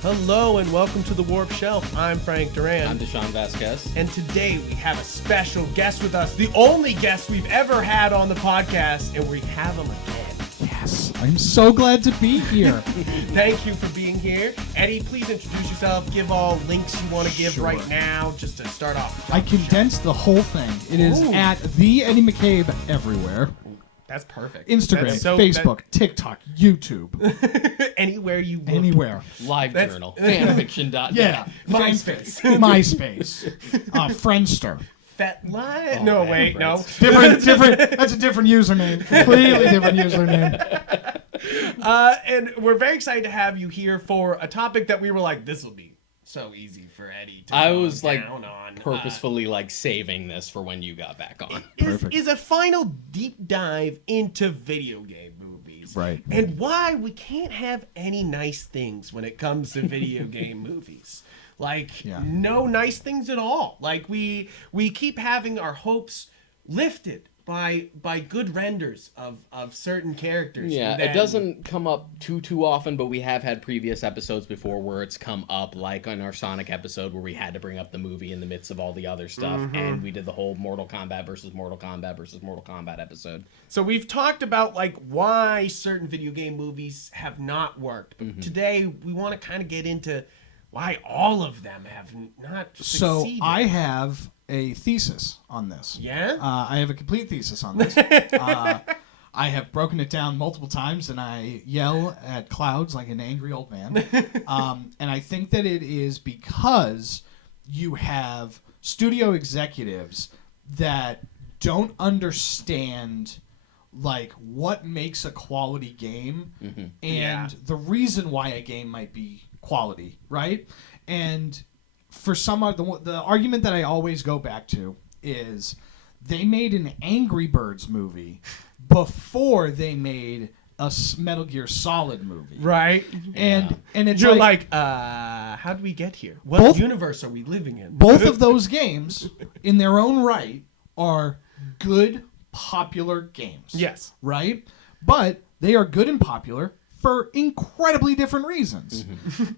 Hello and welcome to the Warp Shelf. I'm Frank Duran. I'm Deshaun Vasquez. And today we have a special guest with us, the only guest we've ever had on the podcast, and we have him again. Yes, I'm so glad to be here. Thank you for being here. Eddie, please introduce yourself. Give all links you want to give right now, just to start off. I condensed the whole thing. It is at the Eddie McCabe everywhere. That's perfect. Instagram, Facebook, TikTok, YouTube. Anywhere you look. Anywhere. Live journal. Fanfiction.net. Yeah. MySpace. Friendster. FetLife? No, wait, no. Different. That's a different username. Completely different username. And we're very excited to have you here for a topic that we were like, this will be so easy for Eddie to I was like down on. purposefully like saving this for when you got back on. Is a final deep dive into video game movies. Right. And why we can't have any nice things when it comes to video game movies. Like, no nice things at all. Like, we keep having our hopes lifted by good renders of certain characters. Yeah, it doesn't come up too often, but we have had previous episodes before where it's come up, like on our Sonic episode where we had to bring up the movie in the midst of all the other stuff, and we did the whole Mortal Kombat versus Mortal Kombat episode. So we've talked about like why certain video game movies have not worked. But today we want to kind of get into why all of them have not succeeded. So I have a thesis on this. Yeah? I have a complete thesis on this. I have broken it down multiple times, and I yell at clouds like an angry old man. And I think that it is because you have studio executives that don't understand like what makes a quality game and the reason why a game might be quality, right? And for some of the argument that I always go back to is they made an Angry Birds movie before they made a Metal Gear Solid movie, right? And it's you're like, how did we get here? What universe are we living in? Both of those games, in their own right, are good, popular games. Yes, right? But they are good and popular for incredibly different reasons.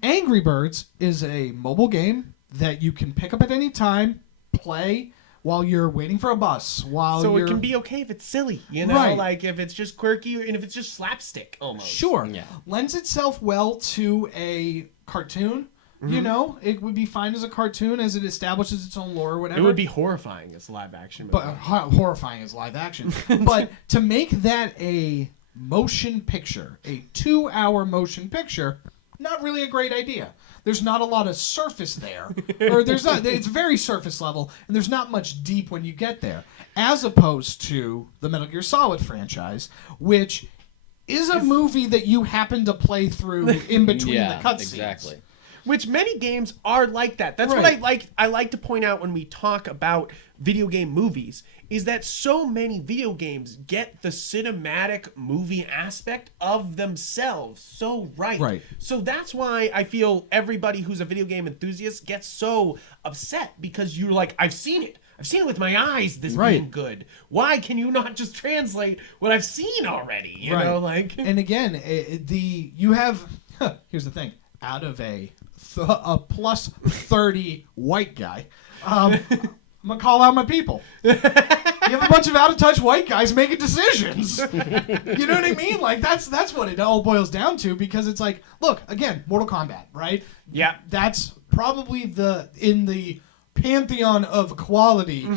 Angry Birds is a mobile game that you can pick up at any time, play while you're waiting for a bus. So it can be okay if it's silly, you know, right. Like if it's just quirky and if it's just slapstick almost. Sure. Yeah. Lends itself well to a cartoon. You know, it would be fine as a cartoon as it establishes its own lore or whatever. It would be horrifying as live action. But horrifying as live action. But to make that a motion picture, a 2-hour motion picture, not really a great idea. There's not a lot of surface there. Or there's not, it's very surface level, and there's not much deep when you get there. As opposed to the Metal Gear Solid franchise, which is a movie that you happen to play through in between the cutscenes. Exactly. Which many games are like that. That's what I like to point out when we talk about video game movies, is that so many video games get the cinematic movie aspect of themselves so right. So that's why I feel everybody who's a video game enthusiast gets so upset, because you're like, I've seen it with my eyes, this being good. Why can you not just translate what I've seen already? You know, like. And again, you have. Here's the thing: out of a plus 30 white guy, I'm gonna call out my people. You have a bunch of out of touch white guys making decisions. You know what I mean? Like that's what it all boils down to, because it's like, look, again, Mortal Kombat, right? Yeah. That's probably in the pantheon of quality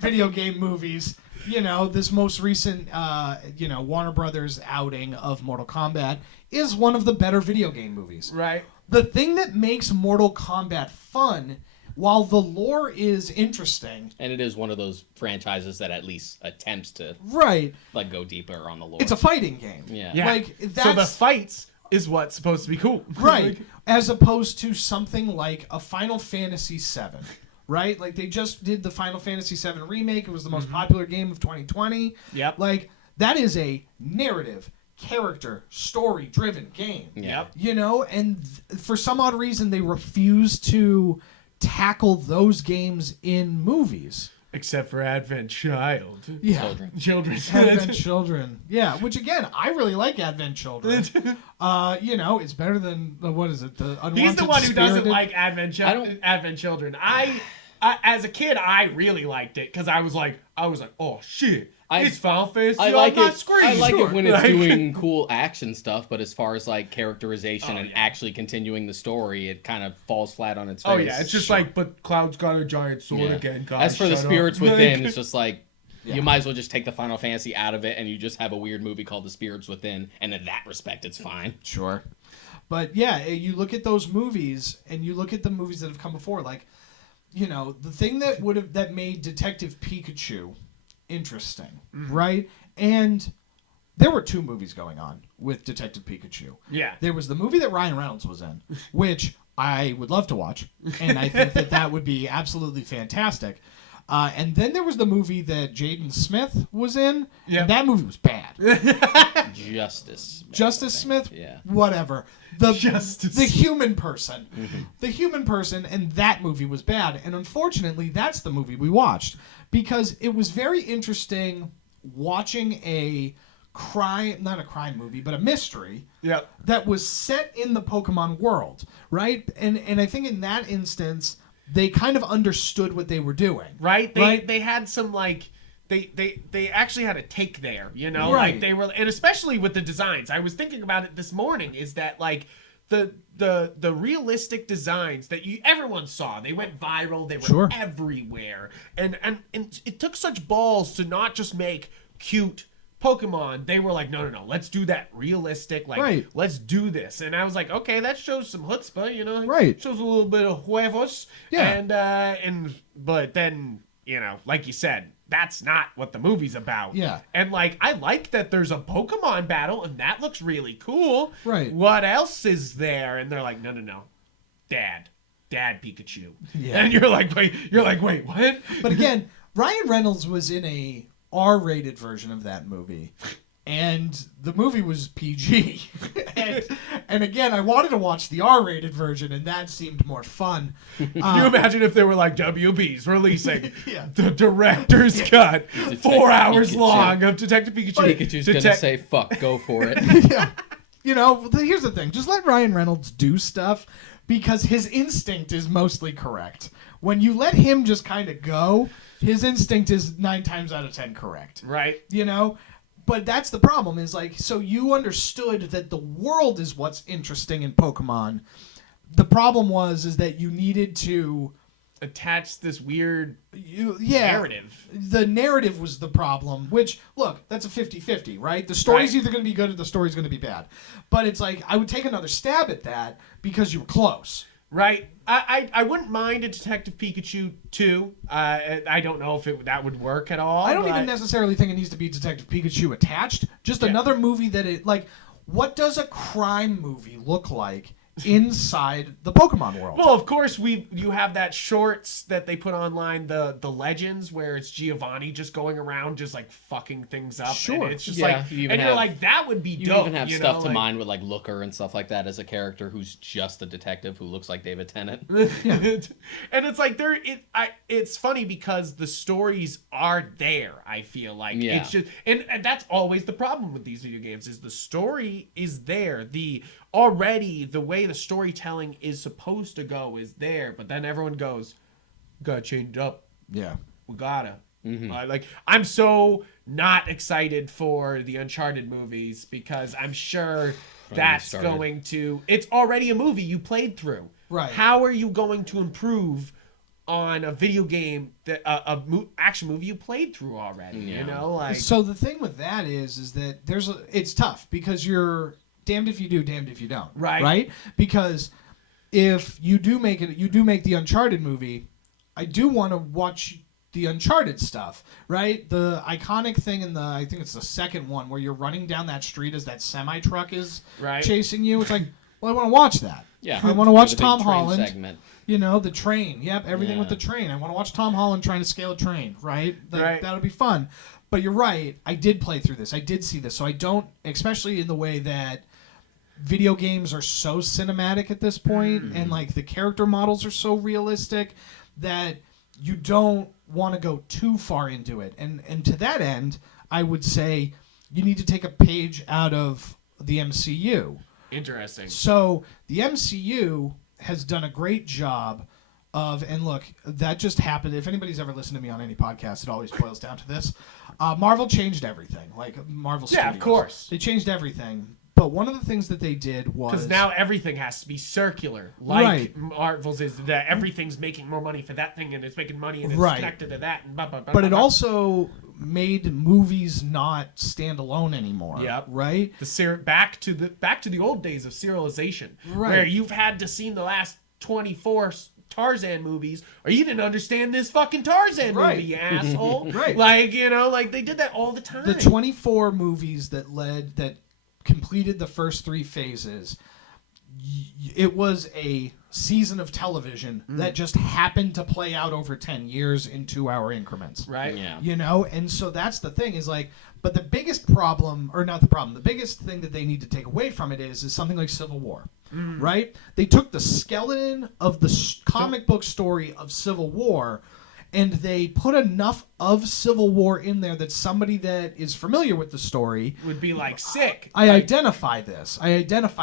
video game movies. You know, this most recent Warner Brothers outing of Mortal Kombat is one of the better video game movies. Right. The thing that makes Mortal Kombat fun, while the lore is interesting, and it is one of those franchises that at least attempts to like go deeper on the lore. It's a fighting game. Yeah. Like so the fights is what's supposed to be cool. Right. As opposed to something like a Final Fantasy VII. Right? Like they just did the Final Fantasy VII remake. It was the most popular game of 2020. Yep. Like that is a narrative, character, story-driven game. Yep. You know, and for some odd reason they refuse to tackle those games in movies. Except for Advent Child. Yeah. Children. Advent Children. Yeah, which again, I really like Advent Children. It's better than what is it? The Unwanted He's the one who doesn't Spirited? like Advent Children. I as a kid, I really liked it because I was like, oh shit, it's Final Fantasy I like on my it. screen. I like it when it's Like- doing cool action stuff, but as far as like characterization Oh, and yeah. actually continuing the story, it kind of falls flat on its face. Oh yeah, it's just like, but Cloud's got a giant sword Yeah. again. Guys, As for the shut spirits up. within, it's just like Yeah. you might as well just take the Final Fantasy out of it, and you just have a weird movie called The Spirits Within, and in that respect, it's fine. Sure. But yeah, you look at those movies and you look at the movies that have come before, like, the thing that made Detective Pikachu interesting, right? And there were 2 movies going on with Detective Pikachu. Yeah. There was the movie that Ryan Reynolds was in, which I would love to watch, and I think that would be absolutely fantastic. And then there was the movie that Jaden Smith was in, Yeah. and that movie was bad. Justice Smith? Yeah. Whatever. Justice. The human person. The human person, and that movie was bad. And unfortunately, that's the movie we watched. Because it was very interesting watching a not a crime movie, but a mystery Yep. that was set in the Pokemon world, right? And I think in that instance, they kind of understood what they were doing. Right? Right. They had some like they actually had a take there, Right. Like they were, and especially with the designs. I was thinking about it this morning. Is that like the realistic designs that everyone saw? They went viral. They were Sure. everywhere, and it took such balls to not just make cute Pokemon. They were like, no, let's do that realistic. Like, Right. let's do this. And I was like, okay, that shows some chutzpah, Right. Shows a little bit of huevos. Yeah. But then, like you said, that's not what the movie's about. Yeah. And like, I like that there's a Pokemon battle, and that looks really cool. Right. What else is there? And they're like, no, Dad Pikachu. Yeah. And you're like, wait, what? But again, Ryan Reynolds was in a R-rated version of that movie, and the movie was PG. and again, I wanted to watch the R-rated version, and that seemed more fun. Can you imagine if they were like, WB's releasing Yeah. the director's cut, 4 hours Pikachu. long of Detective Pikachu? Pikachu's gonna say, fuck, go for it. Yeah. Here's the thing. Just let Ryan Reynolds do stuff, because his instinct is mostly correct. When you let him just kind of go, his instinct is 9 times out of 10 correct. Right. But that's the problem, is like, so you understood that the world is what's interesting in Pokemon. The problem is that you needed to Attach this weird yeah, narrative. The narrative was the problem, which, look, that's a 50-50, right? The story's Right. either going to be good or the story's going to be bad. But it's like, I would take another stab at that because you were close. Right. I wouldn't mind a Detective Pikachu 2. I don't know if that would work at all. I don't but- even necessarily think it needs to be Detective Pikachu attached. Just another movie that what does a crime movie look like inside the Pokemon world? Well, of course, you have that shorts that they put online, the legends, where it's Giovanni just going around just like fucking things up. Sure. And it's just Yeah, like, you even and you're have- like, that would be You dope. even have stuff to like- mind with like Looker and stuff like that as a character who's just a detective who looks like David Tennant. And it's like it's funny because the stories are there. I feel like Yeah. it's just, and that's always the problem with these video games, is the story is there. The way the storytelling is supposed to go is there, but then everyone goes, gotta change it up. Yeah. We gotta. I'm so not excited for the Uncharted movies, because I'm sure that's started. going to. It's already a movie you played through. Right. How are you going to improve on a video game that action movie you played through already? Yeah. You know, like. So the thing with that is that it's tough, because you're damned if you do, damned if you don't. Right. Right? Because if you do make the Uncharted movie, I do want to watch the Uncharted stuff, right? The iconic thing I think it's the second one, where you're running down that street as that semi truck is Right. chasing you. It's like, well, I want to watch that. Yeah, I want to watch the big Tom train Holland. segment. The train. Yep, everything with Yeah. the train. I want to watch Tom Holland trying to scale a train, right? Right. That'll be fun. But you're right. I did play through this. I did see this. So I don't, especially in the way that video games are so cinematic at this point, and like the character models are so realistic, that you don't want to go too far into it. And to that end, I would say you need to take a page out of the MCU. Interesting. So the MCU has done a great job of, and look, that just happened. If anybody's ever listened to me on any podcast, it always boils down to this. Marvel changed everything. Like Marvel Studios. Yeah, of course. They changed everything. But one of the things that they did was... Because now everything has to be circular. Like Right. Marvel's is that everything's making more money for that thing and it's making money and it's Right. connected to that. And blah, blah, blah, But blah, it blah. also made movies not stand alone anymore. Yep. Right? Back to the old days of serialization. Right. Where you've had to see the last 24 Tarzan movies or you didn't understand this fucking Tarzan Right. movie, you asshole. Right. Like, like they did that all the time. The 24 movies that completed the first 3 phases, it was a season of television that just happened to play out over 10 years in 2-hour increments. Right? Yeah. And so that's the thing is like, but the biggest problem, or not the problem, the biggest thing that they need to take away from it is something like Civil War, right? They took the skeleton of the comic book story of Civil War and they put enough of Civil War in there that somebody that is familiar with the story Would be like sick. I identify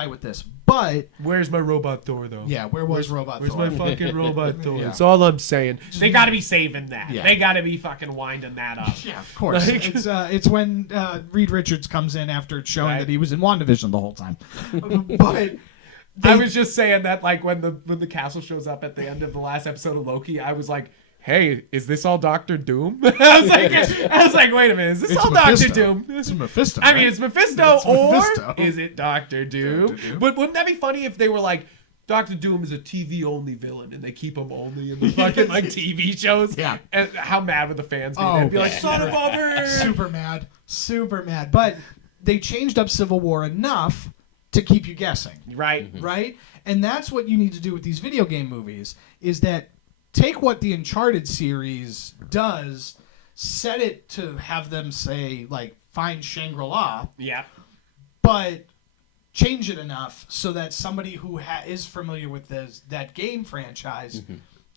with this, but Where's my robot Thor though? yeah, where's Robot Where's Thor? my fucking robot Thor? Yeah. That's all I'm saying. They got to be saving that. Yeah. They got to be fucking winding that up. Yeah, of course. Like- It's when Reed Richards comes in after showing Right. that he was in WandaVision the whole time. But I was just saying that, like when the castle shows up at the end of the last episode of Loki, I was like, "Hey, is this all Doctor Doom?" I was like, "Wait a minute, is this It's all Mephisto. Doctor Doom?" It's Mephisto. I mean, right? it's Mephisto, It's or Mephisto. is it Doctor Doom? Dr. Doom. But wouldn't that be funny if they were like, Doctor Doom is a TV only villain, and they keep him only in the fucking like TV shows? Yeah. And how mad would the fans be? Oh, They'd be like, yeah. "Son of a bitch!" super mad. But they changed up Civil War enough to keep you guessing, Right. right? And that's what you need to do with these video game movies is that take what the Uncharted series does, set it to have them say, like, find Shangri-La, Yeah. but change it enough so that somebody who is familiar with that game franchise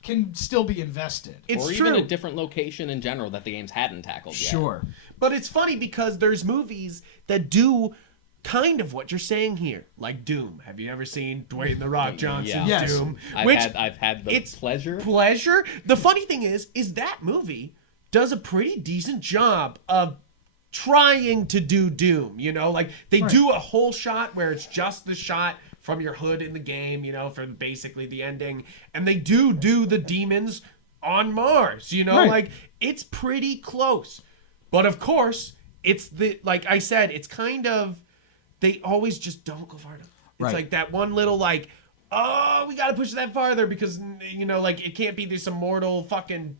can still be invested. It's or true. even a different location in general that the games hadn't tackled yet. Sure. But it's funny because there's movies that do kind of what you're saying here, like Doom. Have you ever seen Dwayne the Rock Johnson's Yeah. Yes. Doom? I've had the it's pleasure. Pleasure. The funny thing is that movie does a pretty decent job of trying to do Doom. Like they do a whole shot where it's just the shot from your hood in the game, for basically the ending, and they do the demons on Mars. Right. Like it's pretty close. But of course, it's like I said, it's kind of. They always just don't go far enough. It's Right. like that one little like, oh, we got to push that farther because like it can't be this immortal fucking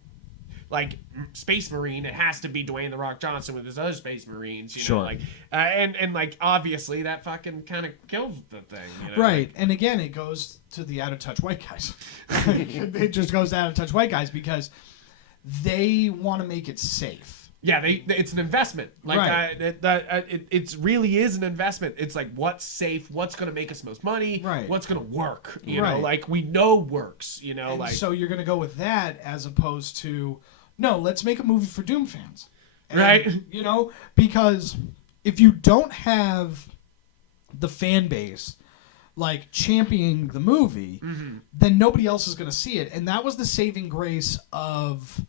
like space marine. It has to be Dwayne the Rock Johnson with his other space marines. Sure. Like and like obviously that fucking kind of kills the thing. Right. And again, it goes to the out of touch white guys. It just goes to out of touch white guys because they want to make it safe. Yeah, it's an investment. Like Right. it really is an investment. It's like what's safe, what's going to make us most money, Right. what's going to work. Right. Like we know works. And like so you're going to go with that as opposed to, no, let's make a movie for Doom fans. And, Right. Because if you don't have the fan base like championing the movie, then nobody else is going to see it. And that was the saving grace of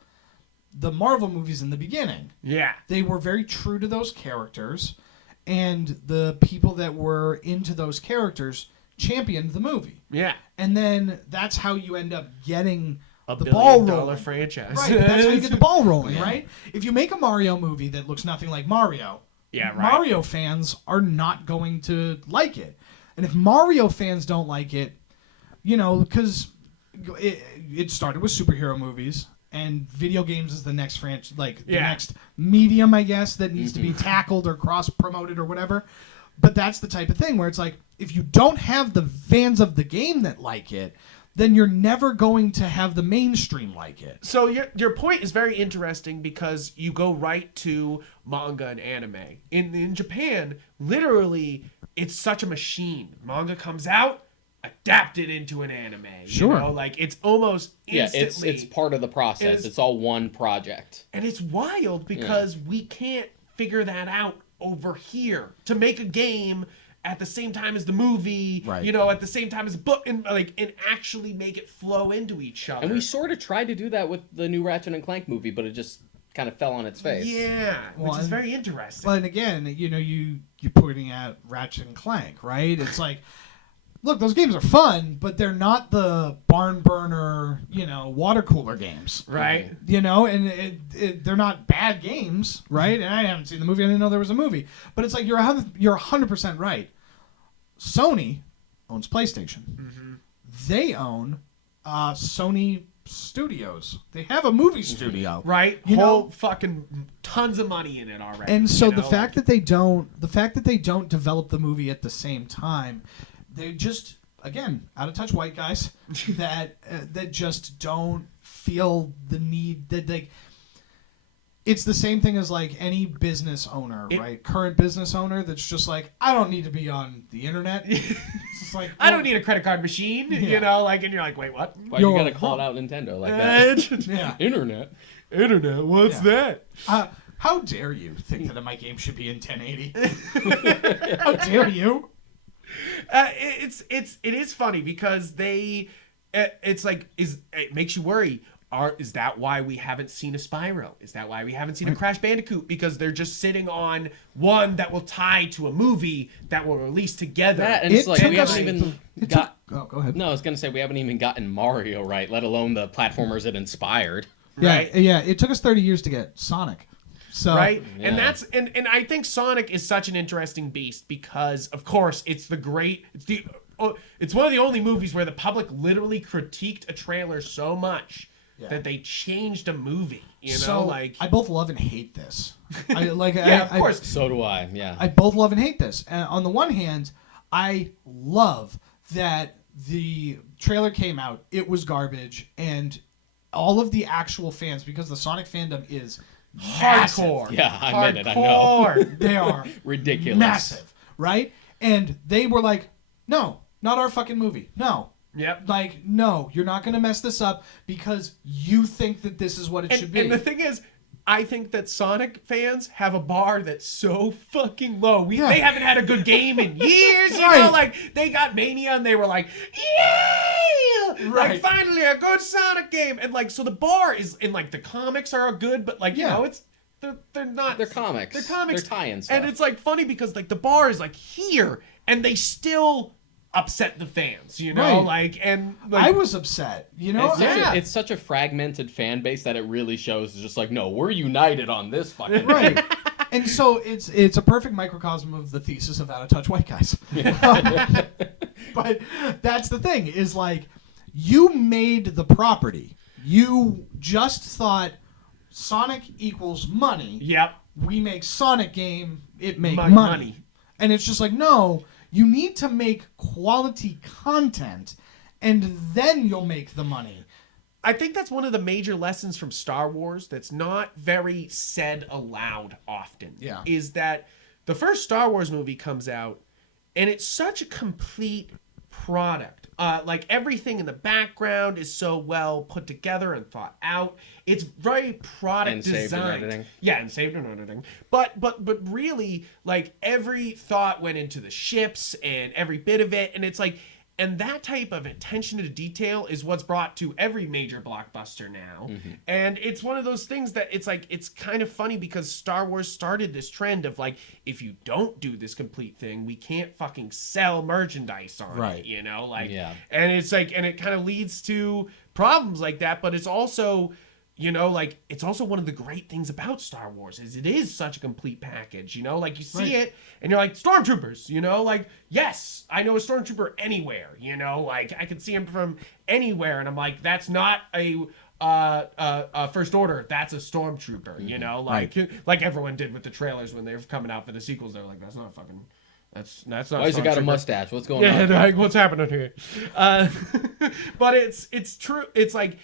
the Marvel movies in the beginning. Yeah. They were very true to those characters, and the people that were into those characters championed the movie. Yeah. And then that's how you end up getting A the $1 ball billion rolling. franchise. Right, that's how you get the ball rolling, right? If you make a Mario movie that looks nothing like Mario, Yeah, right. Mario fans are not going to like it. And if Mario fans don't like it, because it started with superhero movies, and video games is the next franchise, the next medium, I guess, that needs to be tackled or cross-promoted or whatever. But that's the type of thing where it's like, if you don't have the fans of the game that like it, then you're never going to have the mainstream like it. So your point is very interesting because you go right to manga and anime. In Japan, literally, it's such a machine. Manga comes out, adapted into an anime. Sure. You know? Like, it's almost instantly... it's part of the process. It's all one project. And it's wild because we can't figure that out over here. To make a game at the same time as the movie, right. you know, at the same time as the book, and actually make it flow into each other. And we sort of tried to do that with the new Ratchet and Clank movie, but it just kind of fell on its face. Yeah, which is very interesting. But again, you know, you're pointing out Ratchet and Clank, right? It's like, look, those games are fun, but they're not the barn burner, you know, water cooler games, right? You know, and they're not bad games, right? And I haven't seen the movie; I didn't know there was a movie. But it's like you're 100% right. Sony owns PlayStation. Mm-hmm. They own Sony Studios. They have a movie studio, right? You Whole know, fucking tons of money in it already. and so you know? the fact that they don't develop the movie at the same time, they just, again, out of touch white guys that just don't feel the need that they. It's the same thing as like any business owner, right? Current business owner that's just like, I don't need to be on the internet. It's just like, I don't need a credit card machine, you know, like, and you're like, wait, what? Why you gotta call it out Nintendo like that? Yeah. Internet. What's that? How dare you think that my game should be in 1080? How dare you? It is funny because it's like, it makes you worry. Is that why we haven't seen a Spyro? Is that why we haven't seen a Crash Bandicoot? Because they're just sitting on one that will tie to a movie that will release together. That, and it's like we haven't even got. Oh, go ahead. No, I was gonna say we haven't even gotten Mario right, let alone the platformers it inspired. Right? Yeah. It took us 30 years to get Sonic. So, right? Yeah. And that's and I think Sonic is such an interesting beast because, of course, it's one of the only movies where the public literally critiqued a trailer so much that they changed a movie. You know, like, I both love and hate this. of course. So do I. Yeah. I both love and hate this. And on the one hand, I love that the trailer came out, it was garbage, and all of the actual fans, because the Sonic fandom is hardcore. Yeah, I meant it. I know. They are ridiculous, massive, right? And they were like, "No, not our fucking movie. No." Yep. Like, no, you're not going to mess this up because you think that this is what it should be. And the thing is, I think that Sonic fans have a bar that's so fucking low. They haven't had a good game in years, you know? Like, they got Mania and they were like, yeah! Right. Like, finally a good Sonic game. And, like, so the bar is, and, like, the comics are good, but, like, you know, it's, they're not. They're comics. They're comics. They're tie-in stuff. And it's, like, funny because, like, the bar is, like, here, and they still upset the fans, you know, I was upset, you know. It's such a fragmented fan base that it really shows. It's just like, no, we're united on this fucking right. And so it's a perfect microcosm of the thesis of out of touch white guys. But that's the thing is like, you made the property. You just thought Sonic equals money. Yep. We make Sonic game, it make money. And it's just like, no. You need to make quality content, and then you'll make the money. I think that's one of the major lessons from Star Wars that's not very said aloud often. Yeah. Is that the first Star Wars movie comes out, and it's such a complete product. Like, everything in the background is so well put together and thought out. It's very product designed. Saved in editing. Yeah, and saved in editing. But really, like, every thought went into the ships and every bit of it, and it's like, and that type of attention to detail is what's brought to every major blockbuster now. Mm-hmm. And it's one of those things that it's like, it's kind of funny because Star Wars started this trend of like, if you don't do this complete thing, we can't fucking sell merchandise on it, you know? Like, and it's like, and it kind of leads to problems like that, but it's also, you know, like, it's also one of the great things about Star Wars is it is such a complete package, you know? Like, you see it, and you're like, Stormtroopers, you know? Like, yes, I know a Stormtrooper anywhere, you know? Like, I can see him from anywhere, and I'm like, that's not a First Order, that's a Stormtrooper, you know? Like, like everyone did with the trailers when they were coming out for the sequels. They're like, that's not fucking... That's not. Why's he got a mustache? What's going on? Yeah, like, what's happening here? But it's true. It's like...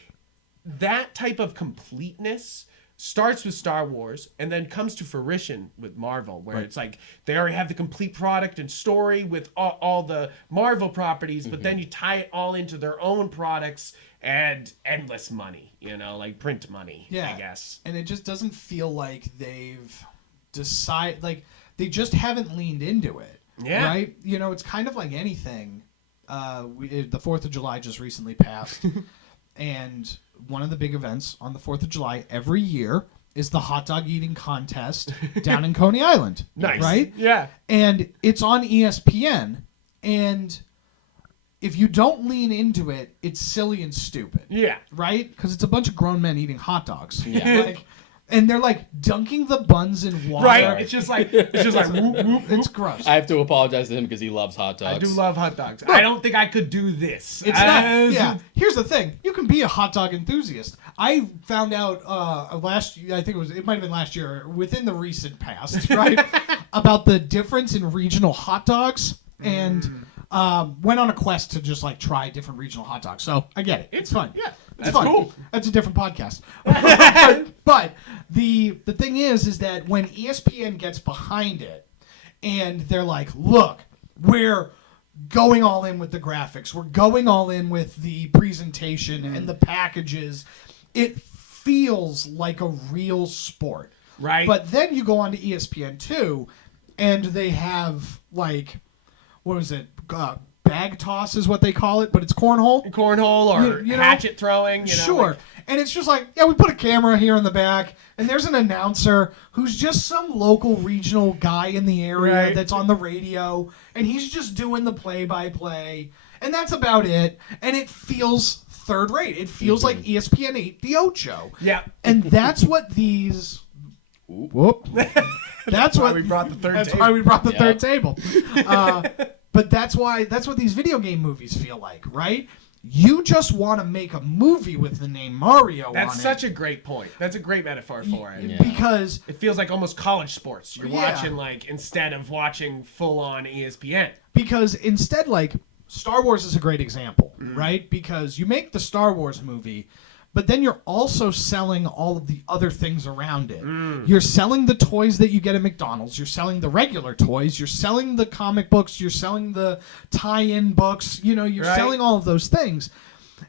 that type of completeness starts with Star Wars and then comes to fruition with Marvel, where it's like they already have the complete product and story with all the Marvel properties, but then you tie it all into their own products and endless money, like print money, I guess. And it just doesn't feel like they've decided, like they just haven't leaned into it. Yeah. Right? It's kind of like anything. The 4th of July just recently passed. And one of the big events on the 4th of July every year is the hot dog eating contest down in Coney Island. Nice. Right? Yeah. And it's on ESPN. And if you don't lean into it, it's silly and stupid. Yeah. Right? Because it's a bunch of grown men eating hot dogs. Yeah. And they're like dunking the buns in water. Right. It's just like whoop, whoop, whoop. It's gross. I have to apologize to him because he loves hot dogs. I do love hot dogs. Look, I don't think I could do this. It's not. Yeah. Here's the thing. You can be a hot dog enthusiast. I found out last year, I think it might have been last year, within the recent past, right, about the difference in regional hot dogs, and went on a quest to just like try different regional hot dogs. So I get it. It's fun. Yeah. It's That's fun. cool. That's a different podcast. But the thing is that when ESPN gets behind it and they're like, look, we're going all in with the graphics. We're going all in with the presentation and the packages. It feels like a real sport. Right. But then you go on to ESPN2 and they have like, what is it? Bag toss is what they call it, but it's cornhole. Cornhole or hatchet throwing. Sure. Like, and it's just like, yeah, we put a camera here in the back, and there's an announcer who's just some local regional guy in the area that's on the radio, and he's just doing the play-by-play, and that's about it. And it feels third rate. It feels like ESPN 8 The Ocho. Yeah. And that's what these... Whoop. That's why we brought the third That's table. why we brought the third table. But that's what these video game movies feel like, right? You just want to make a movie with the name Mario on it. That's such a great point. That's a great metaphor for it. Yeah. Because it feels like almost college sports. You're watching instead of watching full on ESPN. Because instead, like, Star Wars is a great example, right? Because you make the Star Wars movie, but then you're also selling all of the other things around it. You're selling the toys that you get at McDonald's. You're selling the regular toys. You're selling the comic books. You're selling the tie-in books. You're selling all of those things.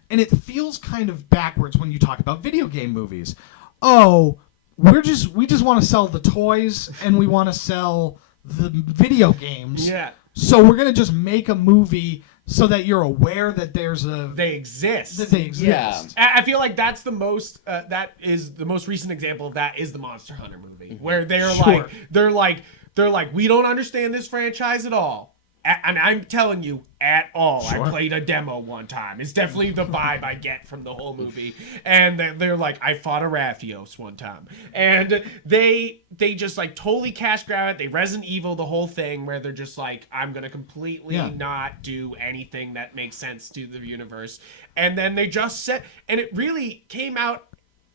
And it feels kind of backwards when you talk about video game movies. Oh, we just want to sell the toys and we want to sell the video games. Yeah. So we're going to just make a movie so that you're aware that they exist. That they exist. Yeah. I feel like that's the most that is the most recent example of that is the Monster Hunter movie, where they're like we don't understand this franchise at all. And I'm telling you, at all. Sure. I played a demo one time. It's definitely the vibe I get from the whole movie. And they're like, I fought a Rathios one time. And they just like totally cash grab it. They Resident Evil the whole thing, where they're just like, I'm going to completely not do anything that makes sense to the universe. And then they just said, and it really came out.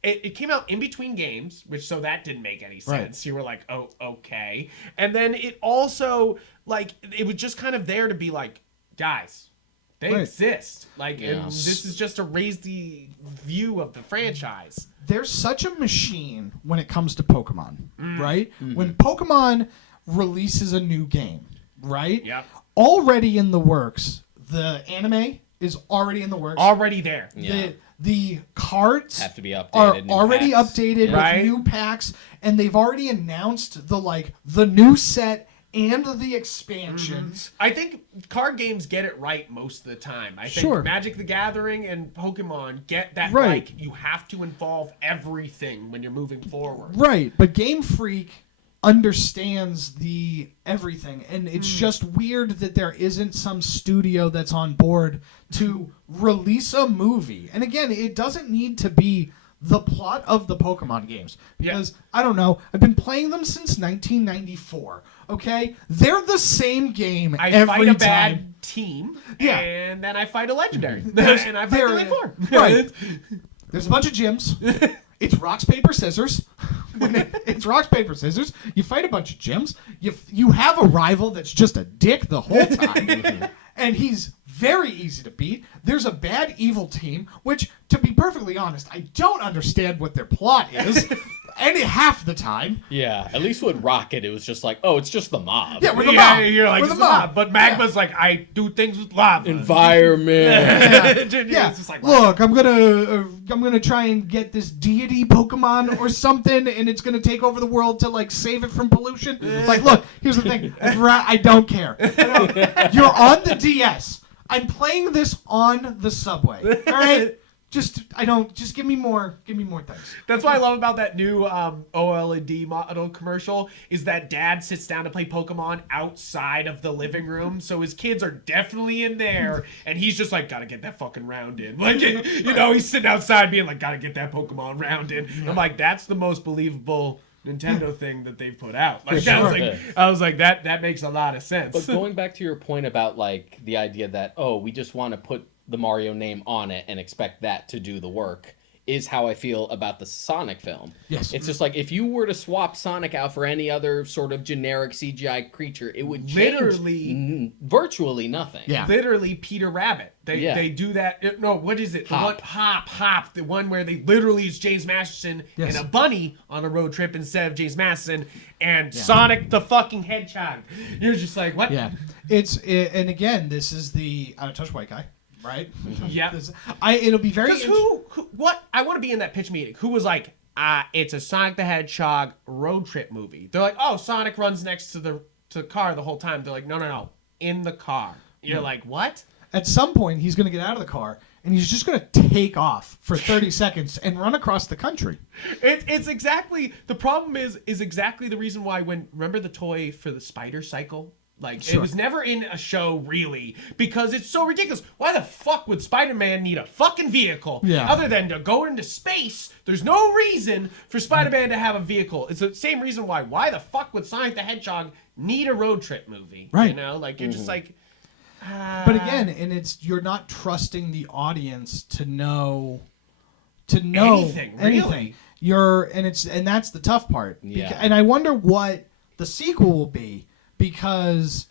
It came out in between games, so that didn't make any sense. Right. You were like, oh, okay. And then it also, like, it was just kind of there to be like, guys, they exist. Like, and this is just to raise the view of the franchise. There's such a machine when it comes to Pokemon, right? Mm-hmm. When Pokemon releases a new game, right? Yep. Already in the works. The anime is already in the works. Already there. Yeah. The cards have to be updated. Are already updated with new packs, and they've already announced the new set and the expansions. I think card games get it right most of the time. I think Magic the Gathering and Pokemon get that right. Like, you have to involve everything when you're moving forward. Right, but Game Freak understands the everything, and it's just weird that there isn't some studio that's on board to release a movie. And again, it doesn't need to be the plot of the Pokemon games, because I don't know, I've been playing them since 1994. Okay, they're the same game every time. I fight a bad team, and then I fight a legendary, and I fight the four. Right. There's a bunch of gyms. It's rocks, paper, scissors. It's rocks, paper, scissors. You fight a bunch of gyms. You have a rival that's just a dick the whole time, and he's very easy to beat. There's a bad evil team, which, to be perfectly honest, I don't understand what their plot is. any half the time. Yeah, at least with Rocket, it was just like, oh, it's just the mob. Yeah, we're the mob. You're like, We're it's the mob. But Magma's like, I do things with lava. Environment. Yeah. It's just like, Look, I'm gonna try and get this deity Pokemon or something, and it's gonna take over the world to like save it from pollution. Like, look, here's the thing. I don't care. You're on the DS. I'm playing this on the subway. All right. Just give me more things. That's what I love about that new OLED model commercial is that dad sits down to play Pokemon outside of the living room, so his kids are definitely in there, and he's just like, gotta get that fucking round in. Like, he's sitting outside being like, gotta get that Pokemon round in. I'm like, that's the most believable Nintendo thing that they've put out. Like, I was like, that makes a lot of sense. But going back to your point about like the idea that, oh, we just want to put the Mario name on it and expect that to do the work is how I feel about the Sonic film. Yes. It's just like if you were to swap Sonic out for any other sort of generic CGI creature, it would change virtually nothing. Yeah. Literally Peter Rabbit. They do that. No, what is it? Hop. The one where they literally is James Masterson and a bunny on a road trip instead of James Masterson and Sonic the fucking Hedgehog. You're just like, what? Yeah. And again, this is the Out of Touch white guy. Right? Yeah. It'll be very what? I want to be in that pitch meeting. Who was like, it's a Sonic the Hedgehog road trip movie. They're like, oh, Sonic runs next to the car the whole time. They're like, no. In the car. You're like, what? At some point, he's going to get out of the car, and he's just going to take off for 30 seconds and run across the country. It's exactly, the problem is exactly the reason why remember the toy for the spider cycle? Like, It was never in a show, really, because it's so ridiculous. Why the fuck would Spider-Man need a fucking vehicle? Yeah. Other than to go into space, there's no reason for Spider-Man to have a vehicle. It's the same reason why the fuck would Sonic the Hedgehog need a road trip movie? Right. You know, like, you're just like... But again, you're not trusting the audience to know anything. Really. And that's the tough part. Yeah. And I wonder what the sequel will be. Because,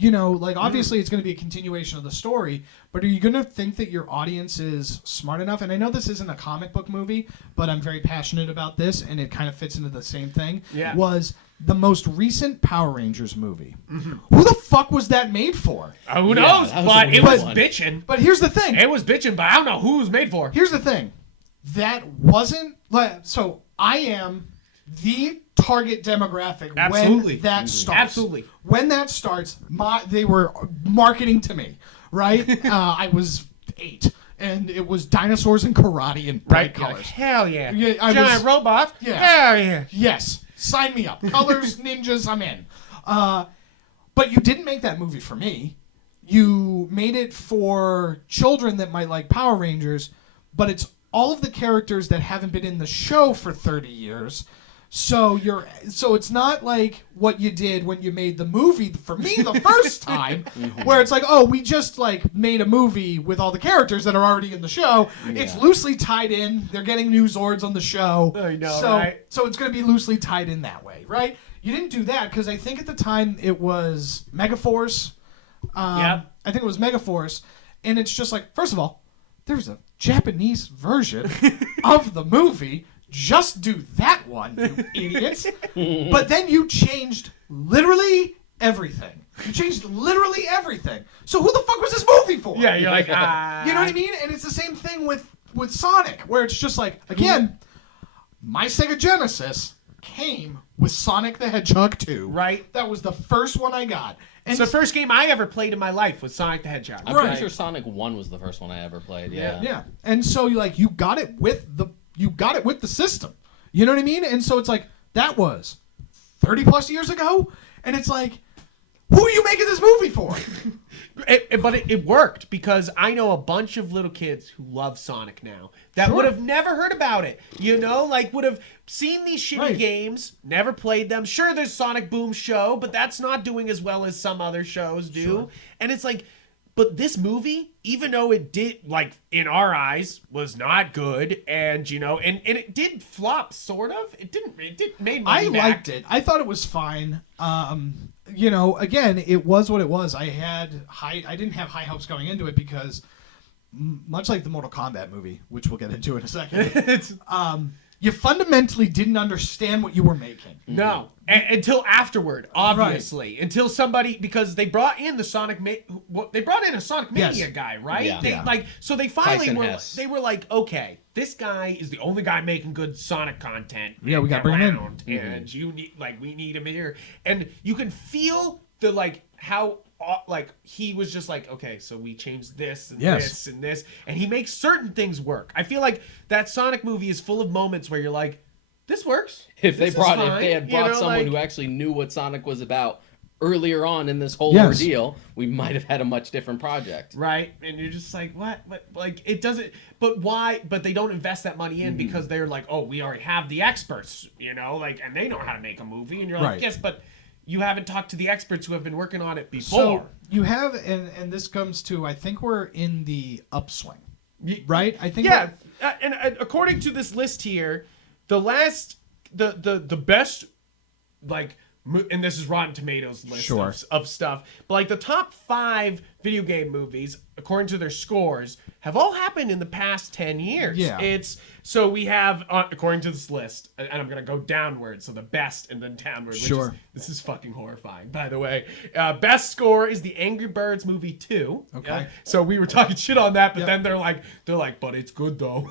like, obviously it's going to be a continuation of the story, but are you going to think that your audience is smart enough? And I know this isn't a comic book movie, but I'm very passionate about this, and it kind of fits into the same thing. Yeah. Was the most recent Power Rangers movie. Mm-hmm. Who the fuck was that made for? Who knows? But it was bitching. But here's the thing. It was bitching, but I don't know who it was made for. Here's the thing. That wasn't... So, I am the target demographic when that starts. Absolutely. When that starts, they were marketing to me, right? I was 8, and it was dinosaurs and karate in bright colors. Like, hell yeah. Giant robots? Yeah. Hell yeah. Yes. Sign me up. Colors, ninjas, I'm in. But you didn't make that movie for me. You made it for children that might like Power Rangers, but it's all of the characters that haven't been in the show for 30 years. So it's not like what you did when you made the movie for me the first time, where it's like, oh, we just like made a movie with all the characters that are already in the show. Yeah. It's loosely tied in. They're getting new Zords on the show. I know, right? So it's going to be loosely tied in that way, right? You didn't do that because I think at the time it was Megaforce. I think it was Megaforce, and it's just like, first of all, there's a Japanese version of the movie. Just do that one, you idiots. But then you changed literally everything. You changed literally everything. So who the fuck was this movie for? Yeah, you're like, You know what I mean? And it's the same thing with Sonic, where it's just like, again, my Sega Genesis came with Sonic the Hedgehog 2. Right. That was the first one I got. And it's the first game I ever played in my life was Sonic the Hedgehog. I'm pretty sure Sonic 1 was the first one I ever played. Yeah. Yeah. And so you got it with the system. You know what I mean? And so it's like, that was 30 plus years ago, and it's like, who are you making this movie for? But it worked because I know a bunch of little kids who love Sonic now that would have never heard about it. Like would have seen these shitty games, never played them. Sure, there's Sonic Boom show, but that's not doing as well as some other shows do. Sure. And it's like, but this movie, even though it did, like, in our eyes, was not good, and, and it did flop, sort of. It made money back. I liked it. I thought it was fine. Again, it was what it was. I didn't have high hopes going into it because, much like the Mortal Kombat movie, which we'll get into in a second, you fundamentally didn't understand what you were making. No, until afterward, obviously, until somebody, because they brought in the they brought in a Sonic Mania guy, right? Yeah. They finally Tyson were. Hess. They were like, okay, this guy is the only guy making good Sonic content. Yeah, we gotta bring him in. And we need him here, and you can feel the how. He was just like, okay, so we changed this and this and this, and he makes certain things work. I feel like that Sonic movie is full of moments where you're like, this works. If they This had brought someone who actually knew what Sonic was about earlier on in this whole Yes. ordeal, we might have had a much different project. right, and you're just like, what? It doesn't. But why? But they don't invest that money in because they're like, oh, we already have the experts, and they know how to make a movie, and you're like, Right. yes, but you haven't talked to the experts who have been working on it before. So you have, and this comes to, I think we're in the upswing, right? I think. Yeah, and according to this list here, the best, and this is Rotten Tomatoes list of stuff, but the top 5 video game movies, according to their scores, have all happened in the past 10 years. Yeah. So we have, according to this list, and I'm going to go downward, so the best and then downward. Sure. This is fucking horrifying, by the way. Best score is the Angry Birds movie 2. Okay. So we were talking shit on that, but then they're like, but it's good though.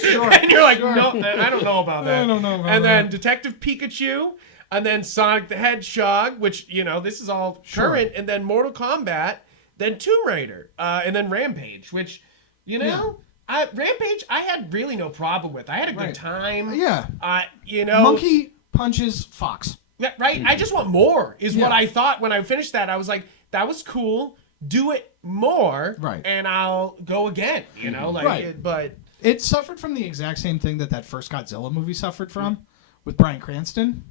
Sure. And you're like, no, I don't know about that. I don't know about And then that. Detective Pikachu, and then Sonic the Hedgehog, which, this is all current, and then Mortal Kombat, then Tomb Raider, and then Rampage, which, Rampage, I had really no problem with. I had a good time. Yeah. Monkey. Punches fox. Yeah, right? I just want more, is what I thought when I finished that. I was like, that was cool. Do it more, Right. and I'll go again, Right. But It suffered from the exact same thing that first Godzilla movie suffered from with Bryan Cranston,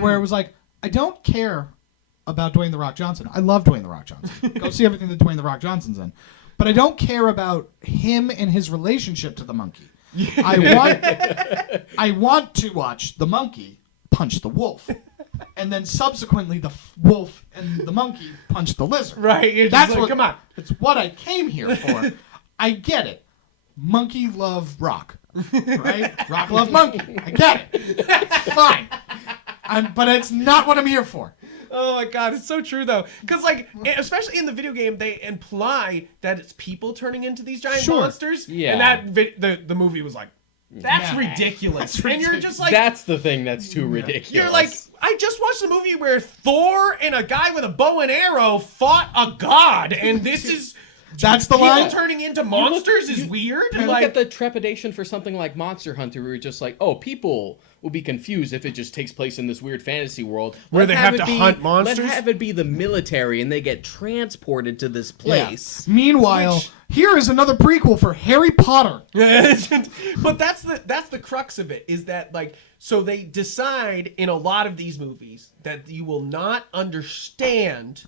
where it was like, I don't care about Dwayne The Rock Johnson. I love Dwayne The Rock Johnson. Go see everything that Dwayne The Rock Johnson's in. But I don't care about him and his relationship to the monkey. I want to watch the monkey punch the wolf. And then subsequently the wolf and the monkey punch the lizard. right, you're That's just like, what, come on. It's what I came here for. I get it. Monkey love rock. Right? Rock love monkey. I get it. It's fine. But it's not what I'm here for. Oh my god, it's so true though. Because especially in the video game, they imply that it's people turning into these giant monsters. Yeah. And that the movie was like, that's ridiculous. And you're just like, That's the thing that's too ridiculous. you're like, I just watched a movie where Thor and a guy with a bow and arrow fought a god, and this is That's the people line. turning into monsters is weird. You look at the trepidation for something like Monster Hunter, where you're just like, oh, people will be confused if it just takes place in this weird fantasy world. Where they have to hunt monsters? Let's have it be the military, and they get transported to this place. Yeah. Meanwhile, here is another prequel for Harry Potter. But that's the crux of it, is that so they decide in a lot of these movies that you will not understand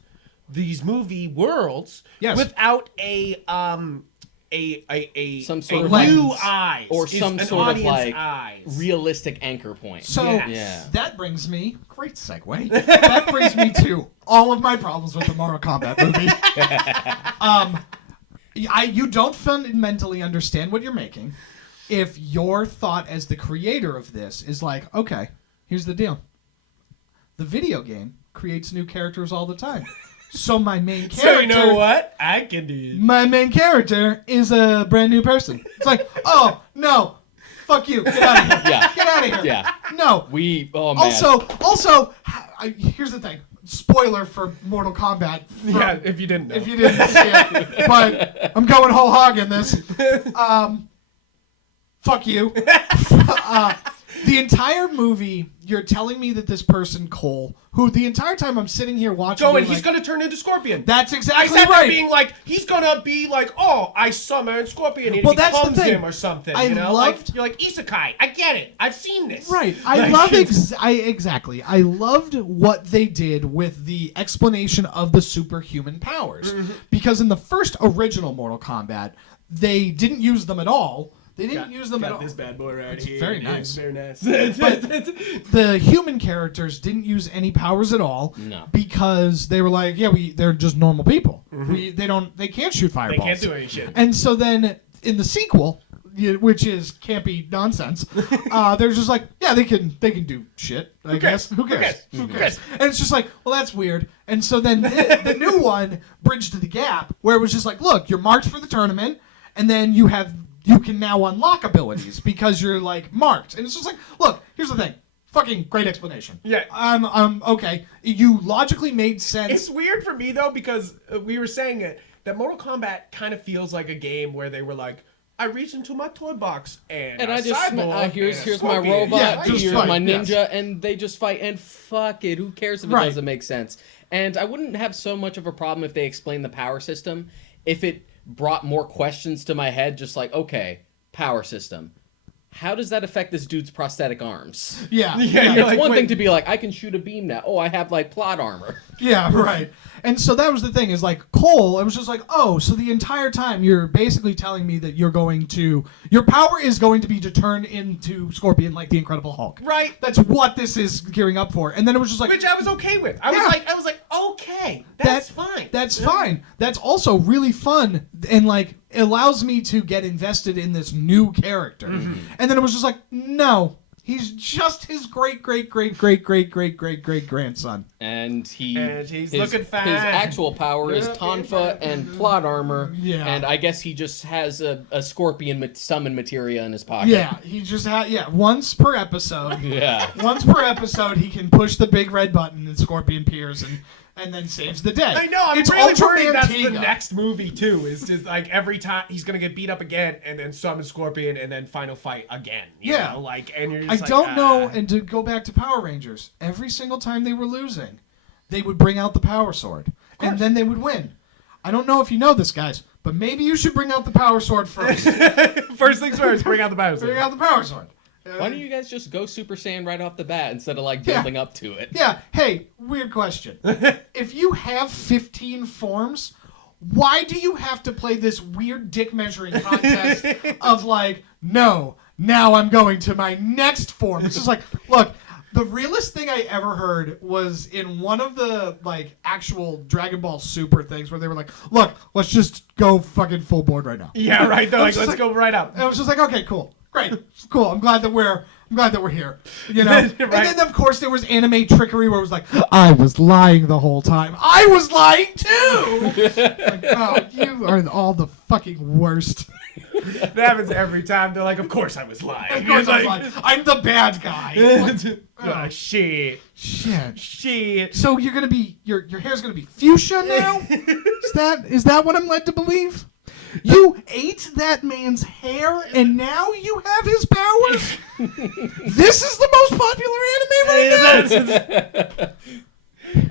these movie worlds without Some sort of new lens. eyes Or is some an sort of audience eyes. realistic anchor point. So Yeah. that brings me, great segue, that brings me to all of my problems with the Mortal Kombat movie. You don't fundamentally understand what you're making if your thought as the creator of this is like, okay, here's the deal. The video game creates new characters all the time. So my main character... So you know what? I can do it. My main character is a brand new person. It's like, oh, no. Fuck you. Get out of here. Yeah. Get out of here. Yeah. No. Oh man. Also, here's the thing. Spoiler for Mortal Kombat. Yeah, if you didn't know. If you didn't see it. But I'm going whole hog in this. Fuck you. The entire movie, you're telling me that this person, Cole, who the entire time I'm sitting here watching... he's going to turn into Scorpion. That's exactly I sat right. there being like, he's going to be like, oh, I summon Scorpion and Well, he that's the becomes thing. him or something. I loved- you're like, Isekai. I get it. I've seen this. Right. I loved what they did with the explanation of the superhuman powers. Because in the first original Mortal Kombat, they didn't use them at all. They didn't use them at all. This bad boy right It's here. very nice. It's very nice. But the human characters didn't use any powers at all. No. Because they were like, they're just normal people. They can't shoot They fireballs. can't do any shit. And so then in the sequel, which is campy nonsense. They're just like, yeah, they can do shit. I guess. Who cares? Who cares? And it's just like, well, that's weird. And so then the new one bridged the gap where it was just like, look, you're marked for the tournament, and then you can now unlock abilities because you're like marked. And it's just like, look, here's the thing. Fucking great explanation. Yeah. Okay. You logically made sense. It's weird for me though because we were saying it that Mortal Kombat kind of feels like a game where they were like, I reach into my toy box and I just here's my robot, here's my ninja, and they just fight. And fuck it, who cares if it doesn't make sense? And I wouldn't have so much of a problem if they explained the power system. If it brought more questions to my head, just like, okay, power system. How does that affect this dude's prosthetic arms? Yeah. It's like, one thing to be like, I can shoot a beam now. Oh, I have like plot armor. Yeah, right. And so that was the thing, is like Cole, it was just like, oh, so the entire time you're basically telling me that your power is going to be to turn into Scorpion like the Incredible Hulk. Right. That's what this is gearing up for. And then it was just like, which I was okay with. I was like, okay, that's fine. That's fine. That's also really fun and like allows me to get invested in this new character. Mm-hmm. And then it was just like, no. He's just his great grandson. And he's looking fat. His actual power is tonfa and plot armor. Yeah. And I guess he just has a scorpion summon materia in his pocket. Yeah, he just once per episode. Yeah. Once per episode he can push the big red button and Scorpion appears and then saves the day. I know. I'm it's really Ultra worried that's Mantiga. the next movie too. Is just like every time he's gonna get beat up again, and then summon Scorpion, and then final fight again. You know? Like, and you're just I don't know. And to go back to Power Rangers, every single time they were losing, they would bring out the Power Sword, and then they would win. I don't know if you know this, guys, but maybe you should bring out the Power Sword first. First things first, bring out the Power Sword. Bring out the Power Sword. Why don't you guys just go Super Saiyan right off the bat instead of like building up to it? Yeah. Hey, weird question. If you have 15 forms, why do you have to play this weird dick measuring contest of like, no, now I'm going to my next form? It's just like, look, the realest thing I ever heard was in one of the like actual Dragon Ball Super things where they were like, look, let's just go fucking full board right now. Yeah, right. They're like, let's go right up. And I was just like, okay, cool. Great, cool. I'm glad that we're here. You know, right. And then of course there was anime trickery where it was like, I was lying the whole time. I was lying too. Like, oh, you are all the fucking worst. That happens every time. They're like, of course I was lying. Of course I was lying. I'm the bad guy. Oh, shit. So you're gonna be your hair's gonna be fuchsia now? Is that what I'm led to believe? You ate that man's hair, and now you have his powers? This is the most popular anime right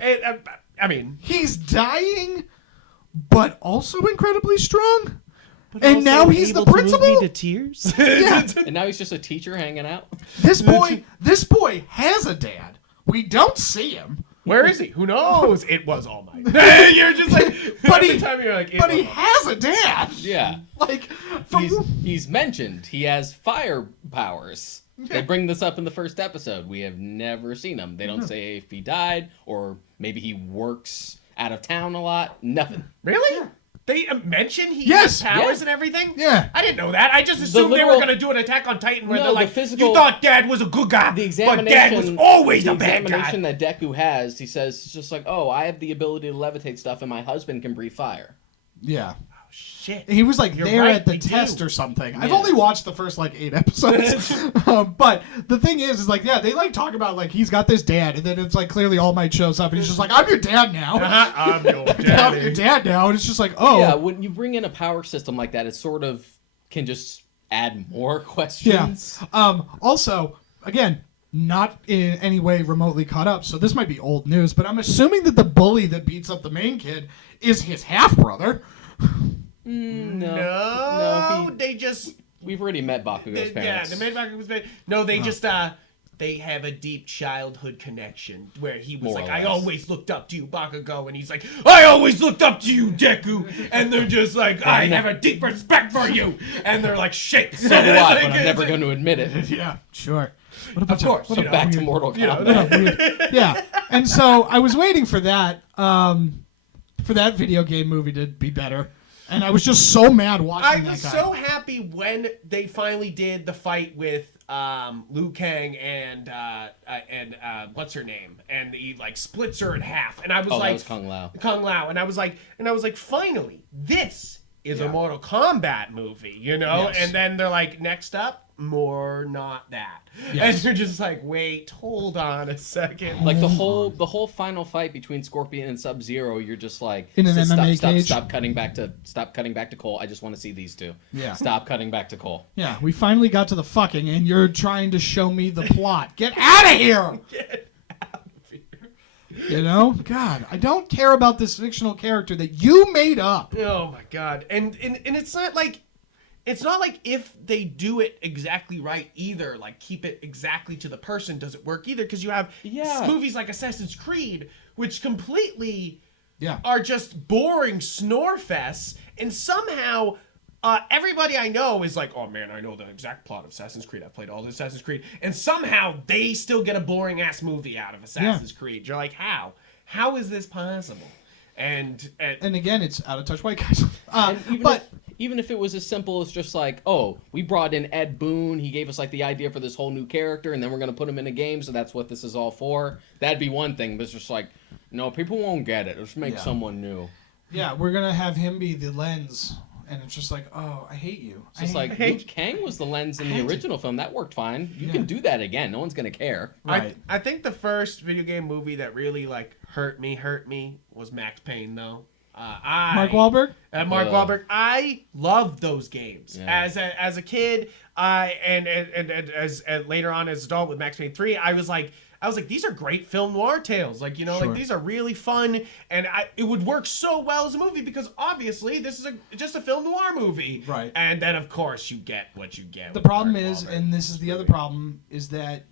now? I mean... He's dying, but also incredibly strong? But and now he's the principal? To move me to tears? Yeah. And now he's just a teacher hanging out? This boy has a dad. We don't see him. Where is he? Who knows? It was All Might. You're just like, every time you're like, but he has a dad. Yeah. Like, he's mentioned he has fire powers. Yeah. They bring this up in the first episode. We have never seen him. They don't say if he died or maybe he works out of town a lot. Nothing. Really? Yeah. They mention he has powers and everything? Yeah. I didn't know that. I just assumed they were going to do an Attack on Titan where they're like, you thought Dad was a good guy, but Dad was always a bad guy. The examination that Deku has, he says, it's just like, oh, I have the ability to levitate stuff and my husband can breathe fire. Yeah. Oh, shit. He was like at the test or something. Yeah. I've only watched the first like 8 episodes. But the thing is like, yeah, they like talk about like he's got this dad, and then it's like clearly All Might shows up and he's just like, I'm your dad now. I'm your dad. I'm your dad now. And it's just like, oh. Yeah, when you bring in a power system like that, it sort of can just add more questions. Yeah. Also, again, not in any way remotely caught up, so this might be old news, but I'm assuming that the bully that beats up the main kid is his half-brother. No, they just... We've already met Bakugo's parents. Yeah, they met Bakugo's parents. No, they just, they have a deep childhood connection where he was like, I always looked up to you, Bakugo, and he's like, I always looked up to you, Deku, and they're just like, I have a deep respect for you, and they're like, shit. So do I, but I'm never going to admit it. Yeah, sure. Of course. Back to Mortal Kombat. Yeah, and so I was waiting for that video game movie to be better. And I was just so mad watching I that was guy. so happy when they finally did the fight with Liu Kang and what's her name, and he like splits her in half, and I was like, that was Kung Lao. Kung Lao, and I was like, finally, this is a Yeah. Mortal Kombat movie, you know? Yes. And then they're like, next up, more not that, Yes. and you're just like, wait, hold on a second, Like the whole final fight between Scorpion and Sub-Zero, you're just like, In an MMA cage? Stop cutting back to Cole. I just want to see these two. Yeah. Stop cutting back to Cole. Yeah, we finally got to the fucking, and you're trying to show me the plot. Get out of here! Get out of here. You know? God, I don't care about this fictional character that you made up. Oh my god. And it's not like if they do it exactly right either, like keep it exactly to the person, does it work either? Because you have movies like Assassin's Creed, which completely are just boring snore fests, and somehow everybody I know is like, oh man, I know the exact plot of Assassin's Creed. I've played all the Assassin's Creed. And somehow they still get a boring ass movie out of Assassin's Creed. You're like, how? How is this possible? And again, it's out of touch white guys. Even if it was as simple as just like, oh, we brought in Ed Boon, he gave us like the idea for this whole new character, and then we're gonna put him in a game, so that's what this is all for. That'd be one thing, but it's just like, no, people won't get it. Let's make someone new. Yeah, we're gonna have him be the lens, and it's just like, oh, I hate you. It's just like Liu Kang was the lens in the original film. That worked fine. You can do that again. No one's gonna care. Right. I think the first video game movie that really like hurt me was Max Payne though. Mark Wahlberg? Mark Wahlberg. I loved those games Yeah. as a kid. And as later on as an adult with Max Payne 3, I was like, these are great film noir tales. Like, you know, like these are really fun, and it would work so well as a movie because obviously this is just a film noir movie. Right. And then of course you get what you get. The with problem Mark is, Wahlberg. and this is the other problem, is that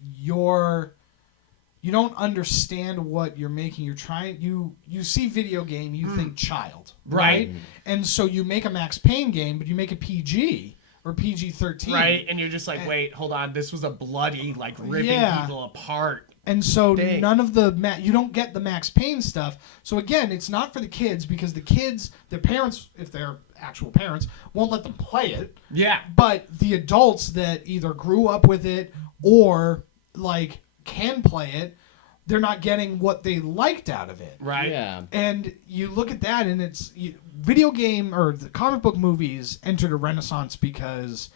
you don't understand what you're making. You're trying. You see video game, you think child, right? And so you make a Max Payne game, but you make it PG or PG-13, right? And you're just like, wait, hold on, this was a bloody, like ripping people apart. And so thing. none of you don't get the Max Payne stuff. So again, it's not for the kids because the kids, their parents, if they're actual parents, won't let them play it. Yeah. But the adults that either grew up with it or like can play it, they're not getting what they liked out of it. Right. Yeah. And you look at that, and it's video game or the comic book movies entered a renaissance because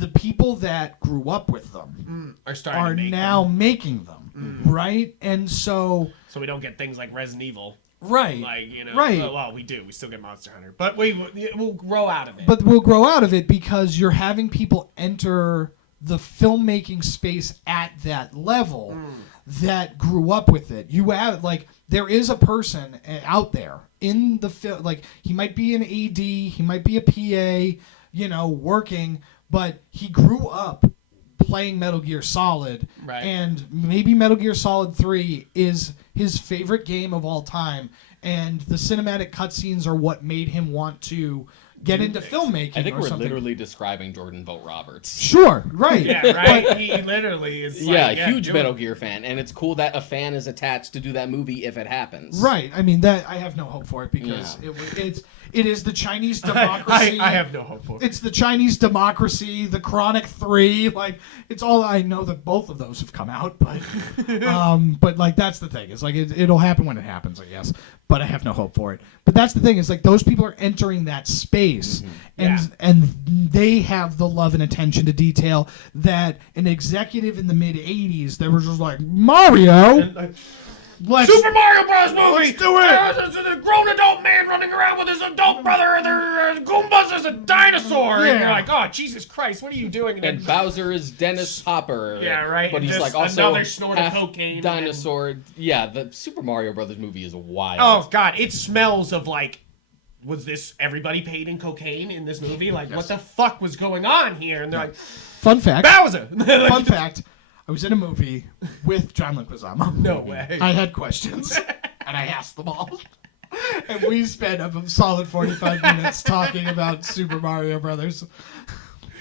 the people that grew up with them are now making them, right? And so we don't get things like Resident Evil. Right. Like, you know. Right. Well, we do. We still get Monster Hunter. But we'll grow out of it. But we'll grow out of it because you're having people enter the filmmaking space at that level that grew up with it. You have, like, there is a person out there in the film, like, he might be an AD, he might be a PA, you know, working, but he grew up playing Metal Gear Solid, right. And maybe Metal Gear Solid 3 is his favorite game of all time, and the cinematic cutscenes are what made him want to get into filmmaking. I think we're something. literally describing Jordan Vogt Roberts. Sure, right. Yeah, right? He literally is like, huge Metal Gear fan, and it's cool that a fan is attached to do that movie if it happens. Right. I mean, that I have no hope for it because it is the Chinese democracy. I have no hope for it. It's the Chinese democracy, the Chronic 3, like it's all. I know that both of those have come out, but like that's the thing. It's like it'll happen when it happens, I guess. But I have no hope for it. But that's the thing. Is like those people are entering that space, and they have the love and attention to detail that an executive in the mid '80s that was just like Mario. Super Mario Bros. Movie! Let's do it! There's a grown adult man running around with his adult brother, and there's Goombas is a dinosaur! And you're like, oh, Jesus Christ, what are you doing? And Bowser is Dennis Hopper. Yeah, right. But he's just like also another snort of half cocaine. dinosaur. Yeah, the Super Mario Brothers movie is wild. Oh, God, it smells of like, was this everybody paid in cocaine in this movie? Like, what the fuck was going on here? And they're like, Fun fact. Bowser! Fun fact. I was in a movie with John Leguizamo. No way. I had questions, and I asked them all. And we spent a solid 45 minutes talking about Super Mario Brothers.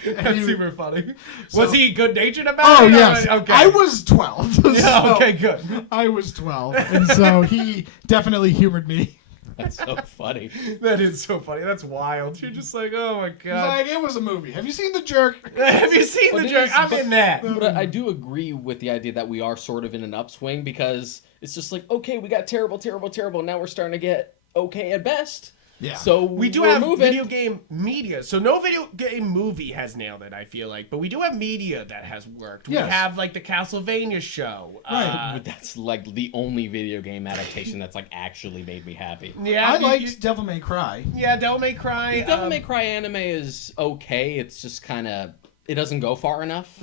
That's super funny. So- Was he good-natured about it? Oh, yes. Okay. I was 12. Yeah, so okay, good. I was 12. And so he definitely humored me. That's so funny. That is so funny. That's wild. You're just like, oh my He's god. like, it was a movie. Have you seen The Jerk? Have you seen But the it joke? is- I'm but- in that. But I do agree with the idea that we are sort of in an upswing because it's just like, okay, we got terrible, terrible, terrible. Now we're starting to get okay at best. Yeah. So We do we're have moving. video game media. So no video game movie has nailed it, I feel like. But we do have media that has worked. We Yes. have like the Castlevania show. But that's like the only video game adaptation that's like actually made me happy. Yeah, I liked Devil May Cry. yeah, Devil May Cry. Devil May Cry anime is okay. It's just kind of it doesn't go far enough.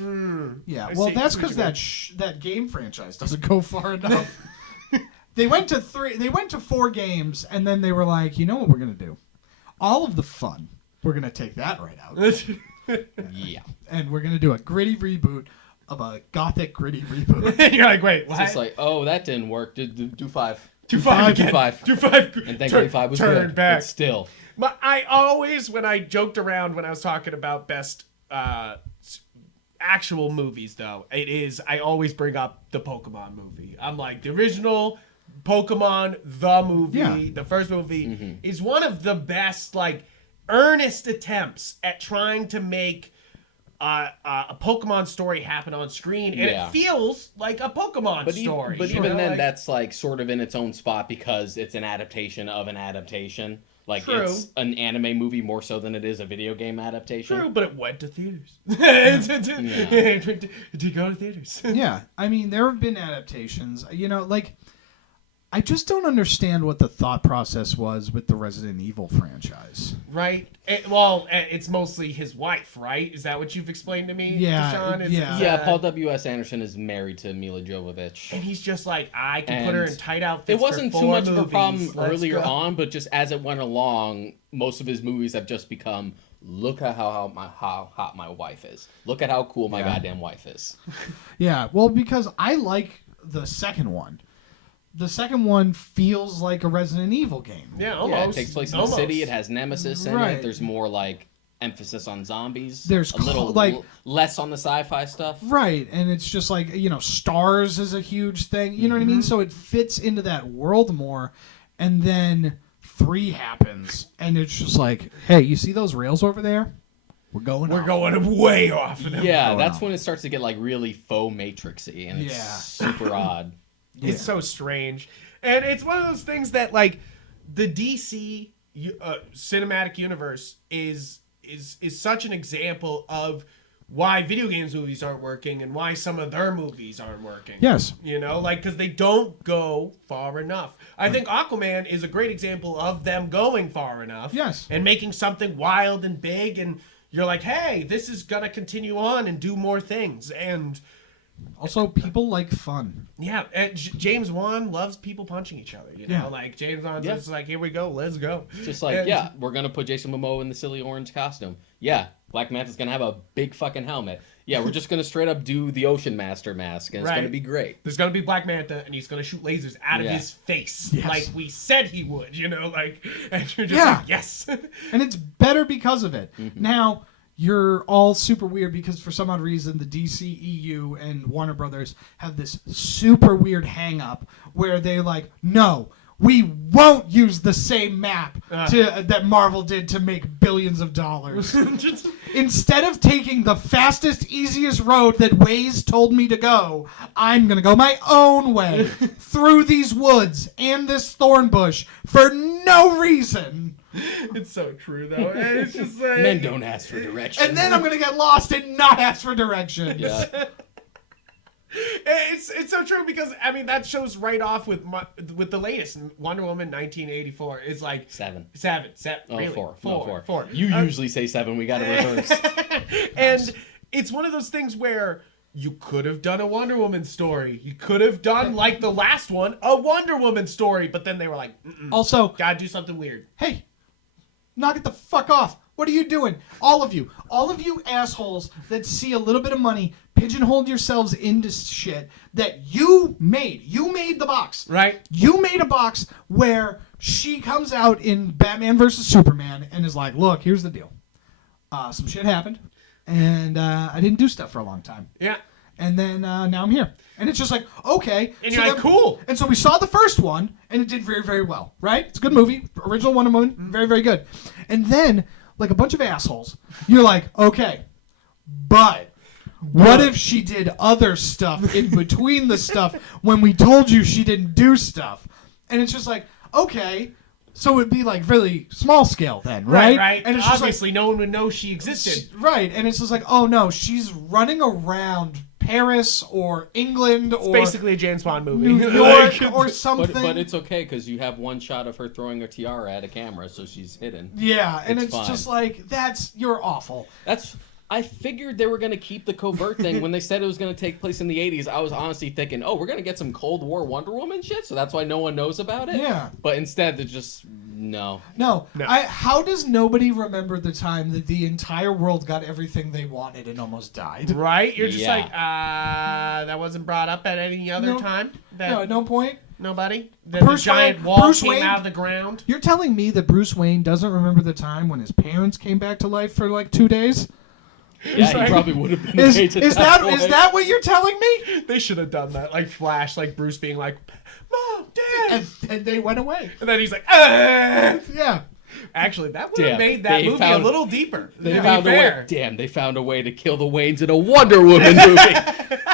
Yeah, I well, see- that's see what because you that game franchise doesn't go far enough. They went to 4 games, and then they were like, you know what we're gonna do? All of the fun, we're gonna take that right out, Yeah, and we're gonna do a gritty reboot of a gothic gritty reboot. And you're like, wait, it's what? just like, oh, that didn't work. Do 5. do five do again. five. Do five. And thankfully 5 was turn good. back. But still, But I always, when I joked around when I was talking about best actual movies, though, I always bring up the Pokemon movie. I'm like, the original Pokemon, the movie, Yeah. the first movie, is one of the best, like, earnest attempts at trying to make a Pokemon story happen on screen. And Yeah. it feels like a Pokemon story. But you even know, then, like- that's like sort of in its own spot because it's an adaptation of an adaptation. Like True. it's an anime movie more so than it is a video game adaptation. True, but it went to theaters. To go to theaters. Yeah, I mean, there have been adaptations. You know, like, I just don't understand what the thought process was with the Resident Evil franchise. Right? It's mostly his wife, right? Is that what you've explained to me, Yeah, Deshaun? yeah. Yeah, Paul W.S. Anderson is married to Mila Jovovich. And he's just like, I can put her in And tight outfits. It wasn't for too 4 much of a problem movies. Let's earlier go. on, but just as it went along, most of his movies have just become, look at how hot my wife is. Look at how cool my goddamn wife is. Yeah, well, because I like the second one. The second one feels like a Resident Evil game. Yeah, almost. Yeah, it takes place in the city. It has Nemesis in Right. it. There's more like emphasis on zombies. There's a little less on the sci-fi stuff. Right, and it's just like, you know, stars is a huge thing. You know what I mean? So it fits into that world more. And then 3 happens, and it's just like, hey, you see those rails over there? We're going We're off. going way off of them. Yeah, going that's on. when it starts to get like really faux matrixy, and it's Yeah. super odd. It's so strange. And it's one of those things that, like, the DC cinematic universe is such an example of why video games movies aren't working and why some of their movies aren't working. Yes. You know, like, because they don't go far enough. I think Aquaman is a great example of them going far enough. Yes. And making something wild and big, and you're like, hey, this is going to continue on and do more things. And Also, people like fun. yeah, and James Wan loves people punching each other. You know, Yeah. like James Wan's Yeah. just like, here we go, let's go. Just like, And- yeah, we're gonna put Jason Momoa in the silly orange costume. Yeah, Black Manta's gonna have a big fucking helmet. Yeah, we're just gonna straight up do the Ocean Master mask, and it's gonna Right. be great. There's gonna be Black Manta, and he's gonna shoot lasers out of Yeah. his face, Yes. like we said he would. You know, like, and you're just Yeah. like, yes. And it's better because of it. Now, you're all super weird because for some odd reason the DCEU and Warner Brothers have this super weird hang up where they're like, no, we won't use the same map that Marvel did to make billions of dollars. Instead of taking the fastest, easiest road that Waze told me to go, I'm going to go my own way through these woods and this thorn bush for no reason. It's so true though. And it's just like Men don't ask for directions. And then I'm going to get lost and not ask for directions. Yeah. It's so true because I mean that shows right off with the latest Wonder Woman 1984 is like Seven. Oh, Oh, really? four. No, 4. Four. You usually say 7. We got to reverse. And it's one of those things where you could have done a Wonder Woman story. You could have done, like the last one, a Wonder Woman story. But then they were like, Also, gotta do something weird. hey, knock it the fuck off. What are you doing? All of you assholes that see a little bit of money, pigeonholed yourselves into shit that you made. You made the box. Right? You made a box where she comes out in Batman versus Superman and is like, look, here's the deal. Some shit happened, and I didn't do stuff for a long time. Yeah. And then now I'm here. And it's just like, okay. And you're like, cool. And so we saw the first one, and it did very, very well, right? It's a good movie. Original Wonder Woman, very, very good. And then, like a bunch of assholes, you're like, okay, but what if she did other stuff in between the stuff when we told you she didn't do stuff? And it's just like, okay, so it'd be like really small scale then, right? Right. And it's obviously just no one would know she existed. right. And it's just like, oh no, she's running around Paris or England or Basically a James Bond movie. New York or something. But it's okay because you have one shot of her throwing her tiara at a camera, so she's hidden. Yeah, and it's fine. just like, you're awful. I figured they were going to keep the covert thing. When they said it was going to take place in the 80s, I was honestly thinking, oh, we're going to get some Cold War Wonder Woman shit, so that's why no one knows about it? Yeah. But instead, they're just, no. How does nobody remember the time that the entire world got everything they wanted and almost died? Right? You're just like, that wasn't brought up at any other time? No, at no point? Nobody? The giant wall came out of the ground? You're telling me that Bruce Wayne doesn't remember the time when his parents came back to life for like 2 days? Yeah, he probably would have been is that what you're telling me? They should have done that. Like Flash, like Bruce being like, Mom, Dad! And they went away. And then he's like, ah! Yeah. Actually, that would have made that movie a little deeper. They found a way. Damn, they found a way to kill the Waynes in a Wonder Woman movie.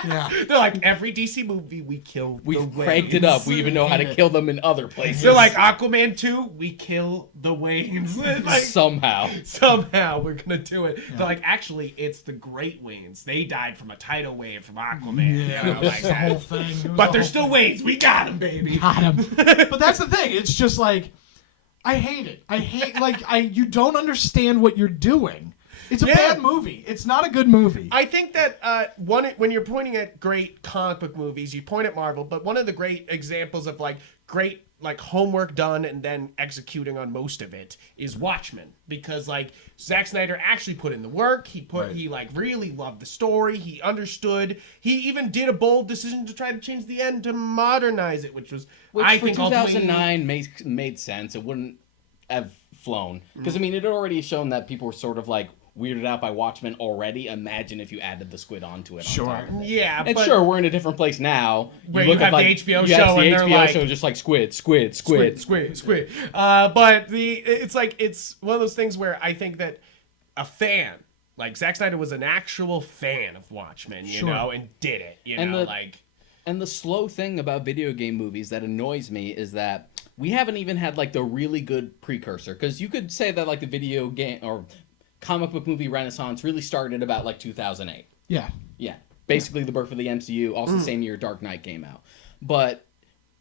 Yeah. They're like, every DC movie, we kill the Waynes. We cranked it up. We even know how to kill them in other places. They're like, Aquaman 2, we kill the Waynes. Like, Somehow we're going to do it. Yeah. They're like, actually, it's the Great Waynes. They died from a tidal wave from Aquaman. Yeah, you know, like the whole thing. But they're still Waynes. We got them, baby. Got them. But that's the thing. It's just like, I hate it. You don't understand what you're doing. It's a bad movie. It's not a good movie. I think that when you're pointing at great comic book movies, you point at Marvel, but one of the great examples of great homework done and then executing on most of it is Watchmen, because Zack Snyder actually put in the work. He really loved the story. He understood. He even did a bold decision to try to change the end to modernize it, which I think 2009 made sense. It wouldn't have flown because it had already shown that people were sort of weirded out by Watchmen already. Imagine if you added the squid onto it. Sure. On top of it. Yeah. And sure, we're in a different place now. Where you have the HBO show and they're like... show just like squid. But it's one of those things where I think that a fan, Zack Snyder was an actual fan of Watchmen, you know, and did it, And the slow thing about video game movies that annoys me is that we haven't even had the really good precursor, because you could say that the video game or comic book movie renaissance really started about 2008. Yeah. Yeah. Basically the birth of the MCU, also the same year Dark Knight came out. But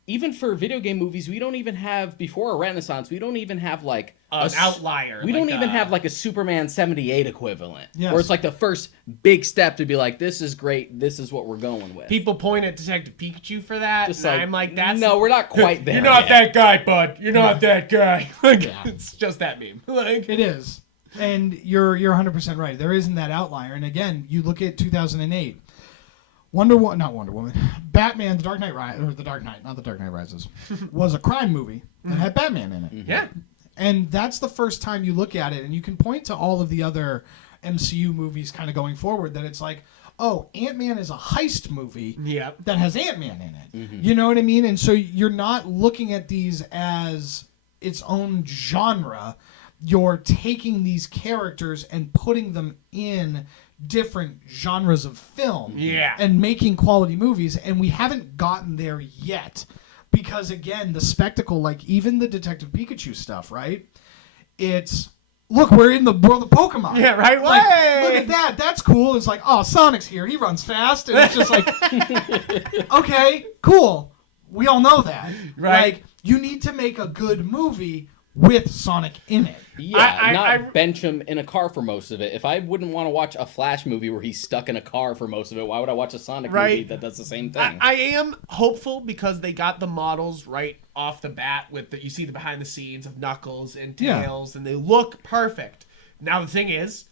even for video game movies, we don't even have, before a renaissance, we don't even have an outlier. We don't even have a Superman 78 equivalent. Yes. Where it's the first big step to be this is great, this is what we're going with. People point at Detective Pikachu for that. Just and I'm like, that's... No, we're not quite there. You're not that guy, bud. You're not that guy. Yeah. It's just that meme. It is. And you're 100% right. There isn't that outlier. And again, you look at 2008. Batman, The Dark Knight Rises, was a crime movie that had Batman in it. Yeah. And that's the first time you look at it, and you can point to all of the other MCU movies kind of going forward that it's Ant-Man is a heist movie that has Ant-Man in it. Mm-hmm. You know what I mean? And so you're not looking at these as its own genre. You're taking these characters and putting them in different genres of film and making quality movies, and we haven't gotten there yet because, again, the spectacle, even the Detective Pikachu stuff, right? It's, look, we're in the world of Pokemon. Yeah, right? Look at that. That's cool. It's Sonic's here. He runs fast. And it's just okay, cool. We all know that. Right. You need to make a good movie with Sonic in it. Yeah, not bench him in a car for most of it. If I wouldn't want to watch a Flash movie where he's stuck in a car for most of it, why would I watch a Sonic movie that does the same thing? I am hopeful because they got the models right off the bat you see the behind the scenes of Knuckles and Tails, and they look perfect. Now the thing is,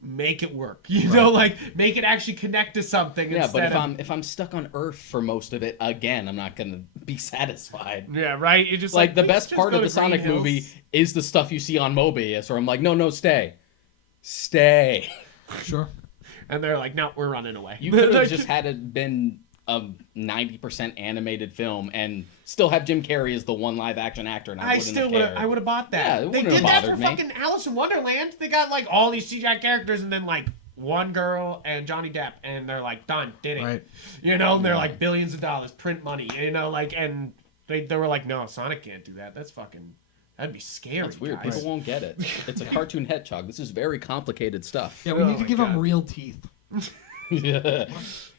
make it work. You know, make it actually connect to something. Yeah, but if I'm stuck on Earth for most of it, again, I'm not gonna be satisfied. Yeah, right. You're just the best part of the Sonic movie is the stuff you see on Mobius, or I'm no, stay. Sure. and they're like, no, we're running away. You could have just had it been a 90% animated film and still have Jim Carrey as the one live action actor, and I would have bought that. Yeah, it they wouldn't did have that for bothered me. fucking Alice in Wonderland. They got like all these CGI characters and then like one girl and Johnny Depp, and they're like, done, did it. Right. You know, and they're like billions of dollars, print money. You know, like, and they were like, no, Sonic can't do that. That's fucking. That'd be scary. That's weird. Guys. People won't get it. It's a cartoon hedgehog. This is very complicated stuff. Yeah, we need to give God. him real teeth. Yeah.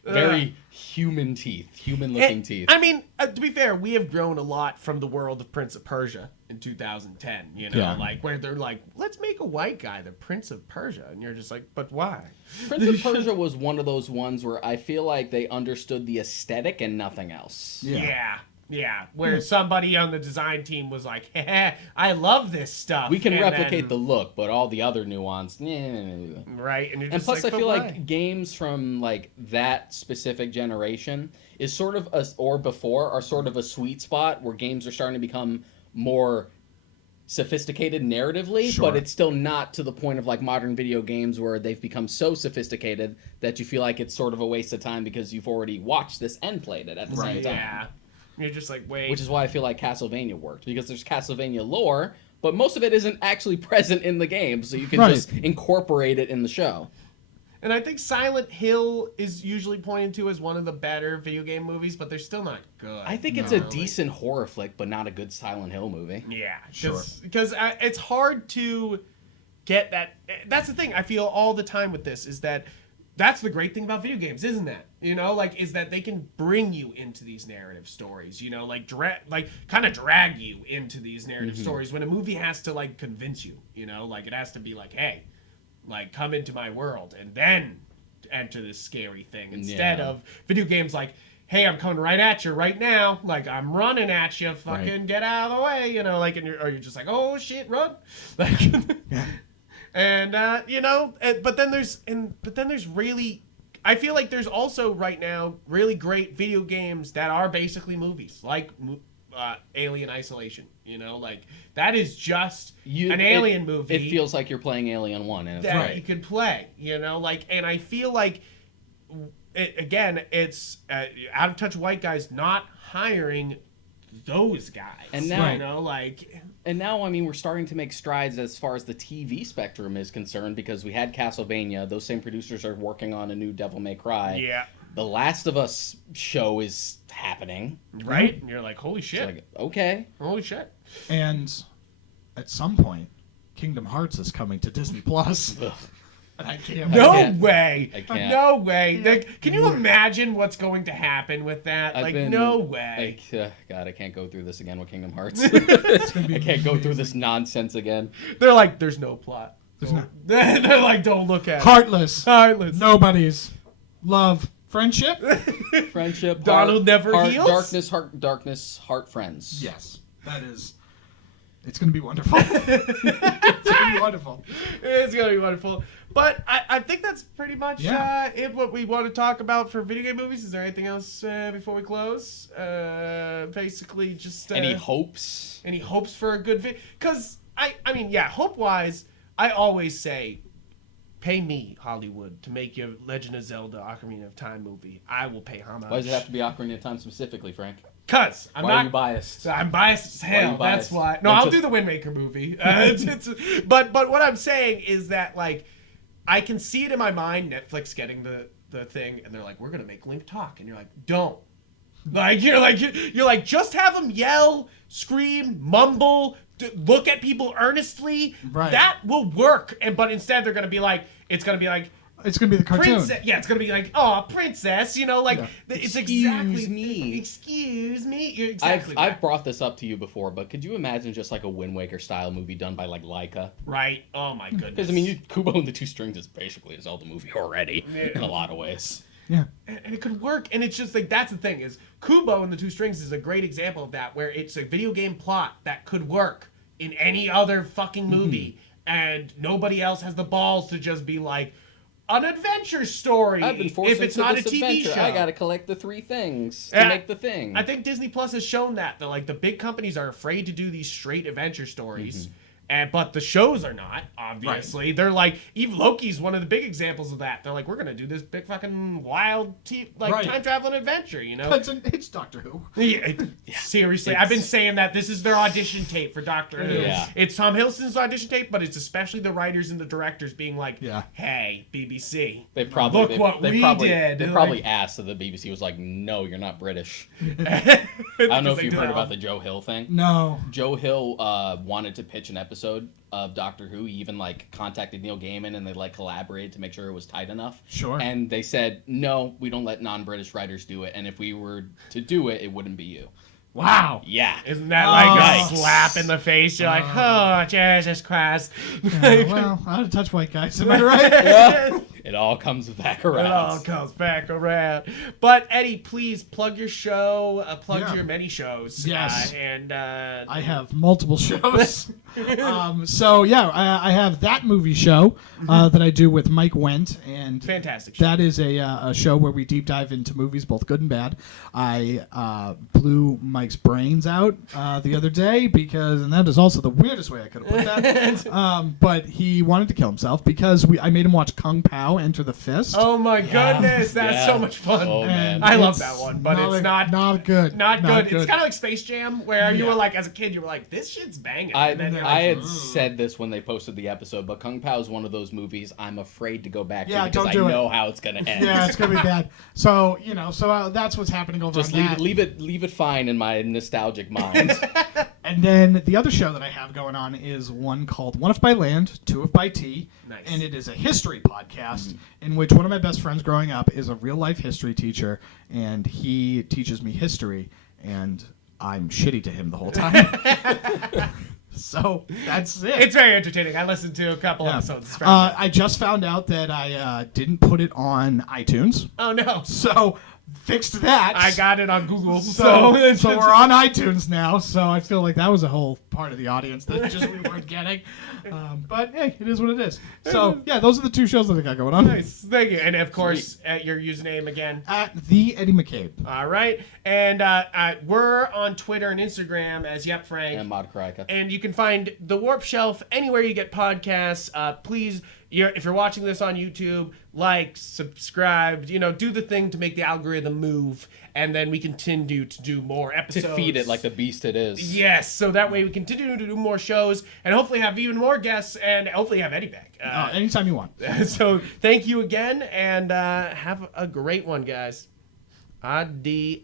Very human teeth, human-looking teeth. I mean, to be fair, we have grown a lot from the world of Prince of Persia in 2010. You know, Yeah. like where they're like, let's make a white guy the Prince of Persia, and you're just like, but why? Prince of Persia was one of those ones where I feel like they understood the aesthetic and nothing else. Yeah. Where somebody on the design team was like, hey, I love this stuff. We can and replicate then, the look, but all the other nuance, right, and, you're And just plus, like, I feel but like why? games from like that specific generation is sort of a, or before are sort of a sweet spot where games are starting to become more sophisticated narratively, Sure. but it's still not to the point of like modern video games where they've become so sophisticated that you feel like it's sort of a waste of time because you've already watched this and played it at the same time. Yeah, you're just like, wait. Which is why I feel like Castlevania worked, because there's Castlevania lore, but most of it isn't actually present in the game, so you can Right. just incorporate it in the show. And I think Silent Hill is usually pointed to as one of the better video game movies, but they're still not good. I think it's a decent horror flick, but not a good Silent Hill movie. Yeah, Sure. because it's hard to get that. That's the thing I feel all the time with this is that that's the great thing about video games, isn't that? You know, like is that they can bring you into these narrative stories. You know, like kind of drag you into these narrative stories when a movie has to like convince you. You know, like it has to be like, hey, like come into my world and then enter this scary thing instead of video games like, hey, I'm coming right at you right now. Like, I'm running at you. Fucking get out of the way. You know, like, and you're just like, oh, shit, run. Like, and, you know, but then there's really, I feel like there's also right now really great video games that are basically movies, like Alien Isolation. You know, like, that is just an Alien movie. It feels like you're playing Alien 1, and it's that right. you could play, you know, like, and I feel like it's out of touch white guys not hiring those guys, And now- you know, like, And now, I mean, we're starting to make strides as far as the TV spectrum is concerned, because we had Castlevania. Those same producers are working on a new Devil May Cry. yeah, The Last of Us show is happening. right. And you're like, holy shit, It's like, okay. holy shit. And at some point, Kingdom Hearts is coming to Disney Plus. And I can't No can't. way. I can't. No way. Like, can you imagine what's going to happen with that? I've Like, been- no way. God, I can't go through this again with Kingdom Hearts. It's gonna be I can't go through this nonsense again. They're like, there's no plot. There's no- They're like, don't look at it. Heartless. Heartless. Nobody's. Love. Friendship? Friendship. Donald never heals? Darkness, heart, friends. Yes. That is. It's going to be wonderful. It's going to be wonderful. It's gonna be wonderful. But I think that's pretty much Yeah. it. What we want to talk about for video game movies. Is there anything else before we close? Basically, just Any hopes? any hopes for a good video? Because I mean, yeah, hope wise, I always say, pay me, Hollywood, to make your Legend of Zelda: Ocarina of Time movie. I will pay homage. Why does it have to be Ocarina of Time specifically, Frank? Cause I'm Why not. are you biased? I'm biased as Why are hell. you That's biased? why. No, That's I'll a- do the Wind Waker movie. But what I'm saying is that like I can see it in my mind. Netflix getting the thing, and they're like, "We're gonna make Link talk," and you're like, "Don't." Like you're like just have him yell, scream, mumble, look at people earnestly. Right. That will work. But instead they're gonna be like, it's gonna be like. It's going to be the cartoon. Princess, yeah, it's gonna be like, oh, princess, you know, like Yeah. it's Excuse exactly me. Excuse me. You're exactly right. I've brought this up to you before, but could you imagine just like a Wind Waker style movie done by like Leica? Right. Oh my goodness. Because I mean, Kubo and the Two Strings is basically a Zelda movie already Yeah. in a lot of ways. Yeah. and it could work. And it's just like that's the thing is Kubo and the Two Strings is a great example of that, where it's a video game plot that could work in any other fucking movie, and nobody else has the balls to just be like an adventure story. I've been forced if it's into not a this TV adventure. show. I gotta collect the 3 things to Yeah. make the thing. I think Disney Plus has shown that like the big companies are afraid to do these straight adventure stories, but the shows are not, obviously. Right. They're like, even Loki's one of the big examples of that. They're like, we're going to do this big fucking wild Right. time traveling adventure, you know? It's Doctor Who. Yeah, seriously, I've been saying that this is their audition tape for Doctor Who. Yeah. It's Tom Hiddleston's audition tape, but it's especially the writers and the directors being like, Yeah. "Hey, BBC, They probably look what we did." They Like- probably asked, so the BBC was like, "No, you're not British." I don't know if you've heard about the Joe Hill thing. No. Joe Hill wanted to pitch an episode of Doctor Who. He even like contacted Neil Gaiman and they like collaborated to make sure it was tight enough. Sure. And they said, "No, we don't let non-British writers do it. And if we were to do it, it wouldn't be you." Wow. Yeah. Isn't that like Yikes. a slap in the face? You're like, "Oh, Jesus Christ!" Yeah, well, I would touch white guys. Am I right? It all comes back around. It all comes back around. But Eddie, please plug your show, plug Yeah. your many shows. Yes. And I have multiple shows. So yeah, I have that movie show that I do with Mike Wendt, and fantastic show. that is a show where we deep dive into movies, both good and bad. I blew Mike's brains out the other day and that is also the weirdest way I could have put that. But he wanted to kill himself because I made him watch Kung Pao Enter the Fist. Oh my goodness, that's Yeah. so much fun. Oh, man. I love It's that one, but it's not good. Not good. It's kind of like Space Jam, where you Yeah. were like, as a kid, you were like, this shit's banging. I And then you're I like, had said this when they posted the episode, but Kung Pao is one of those movies I'm afraid to go back Yeah, to because don't I do it. know how it's gonna end. Yeah, it's gonna be bad. So that's what's happening over Just on that. leave it fine in my nostalgic mind. And then the other show that I have going on is one called One If by Land, Two If by Tea. Nice. And it is a history podcast in which one of my best friends growing up is a real life history teacher, and he teaches me history, and I'm shitty to him the whole time. So that's it. it's very entertaining. I listened to a couple Yeah. episodes. It's very good. I just found out that I didn't put it on iTunes, Oh no, so fixed that. I got it on Google. So we're on iTunes now. So I feel like that was a whole part of the audience that just we weren't getting. But hey, it is what it is. So yeah, those are the two shows that I got going on. Nice, thank you. And of course, your username again. At the Eddie McCabe. All right, and we're on Twitter and Instagram as Yupfrank. And Mod Karaka. And you can find The Warp Shelf anywhere you get podcasts. Please, if you're watching this on YouTube, like, subscribe, do the thing to make the algorithm move, and then we continue to do more episodes. To feed it like the beast it is. Yes, so that way we continue to do more shows, and hopefully have even more guests, and hopefully have Eddie back. Anytime you want. So thank you again, and have a great one, guys. Adios.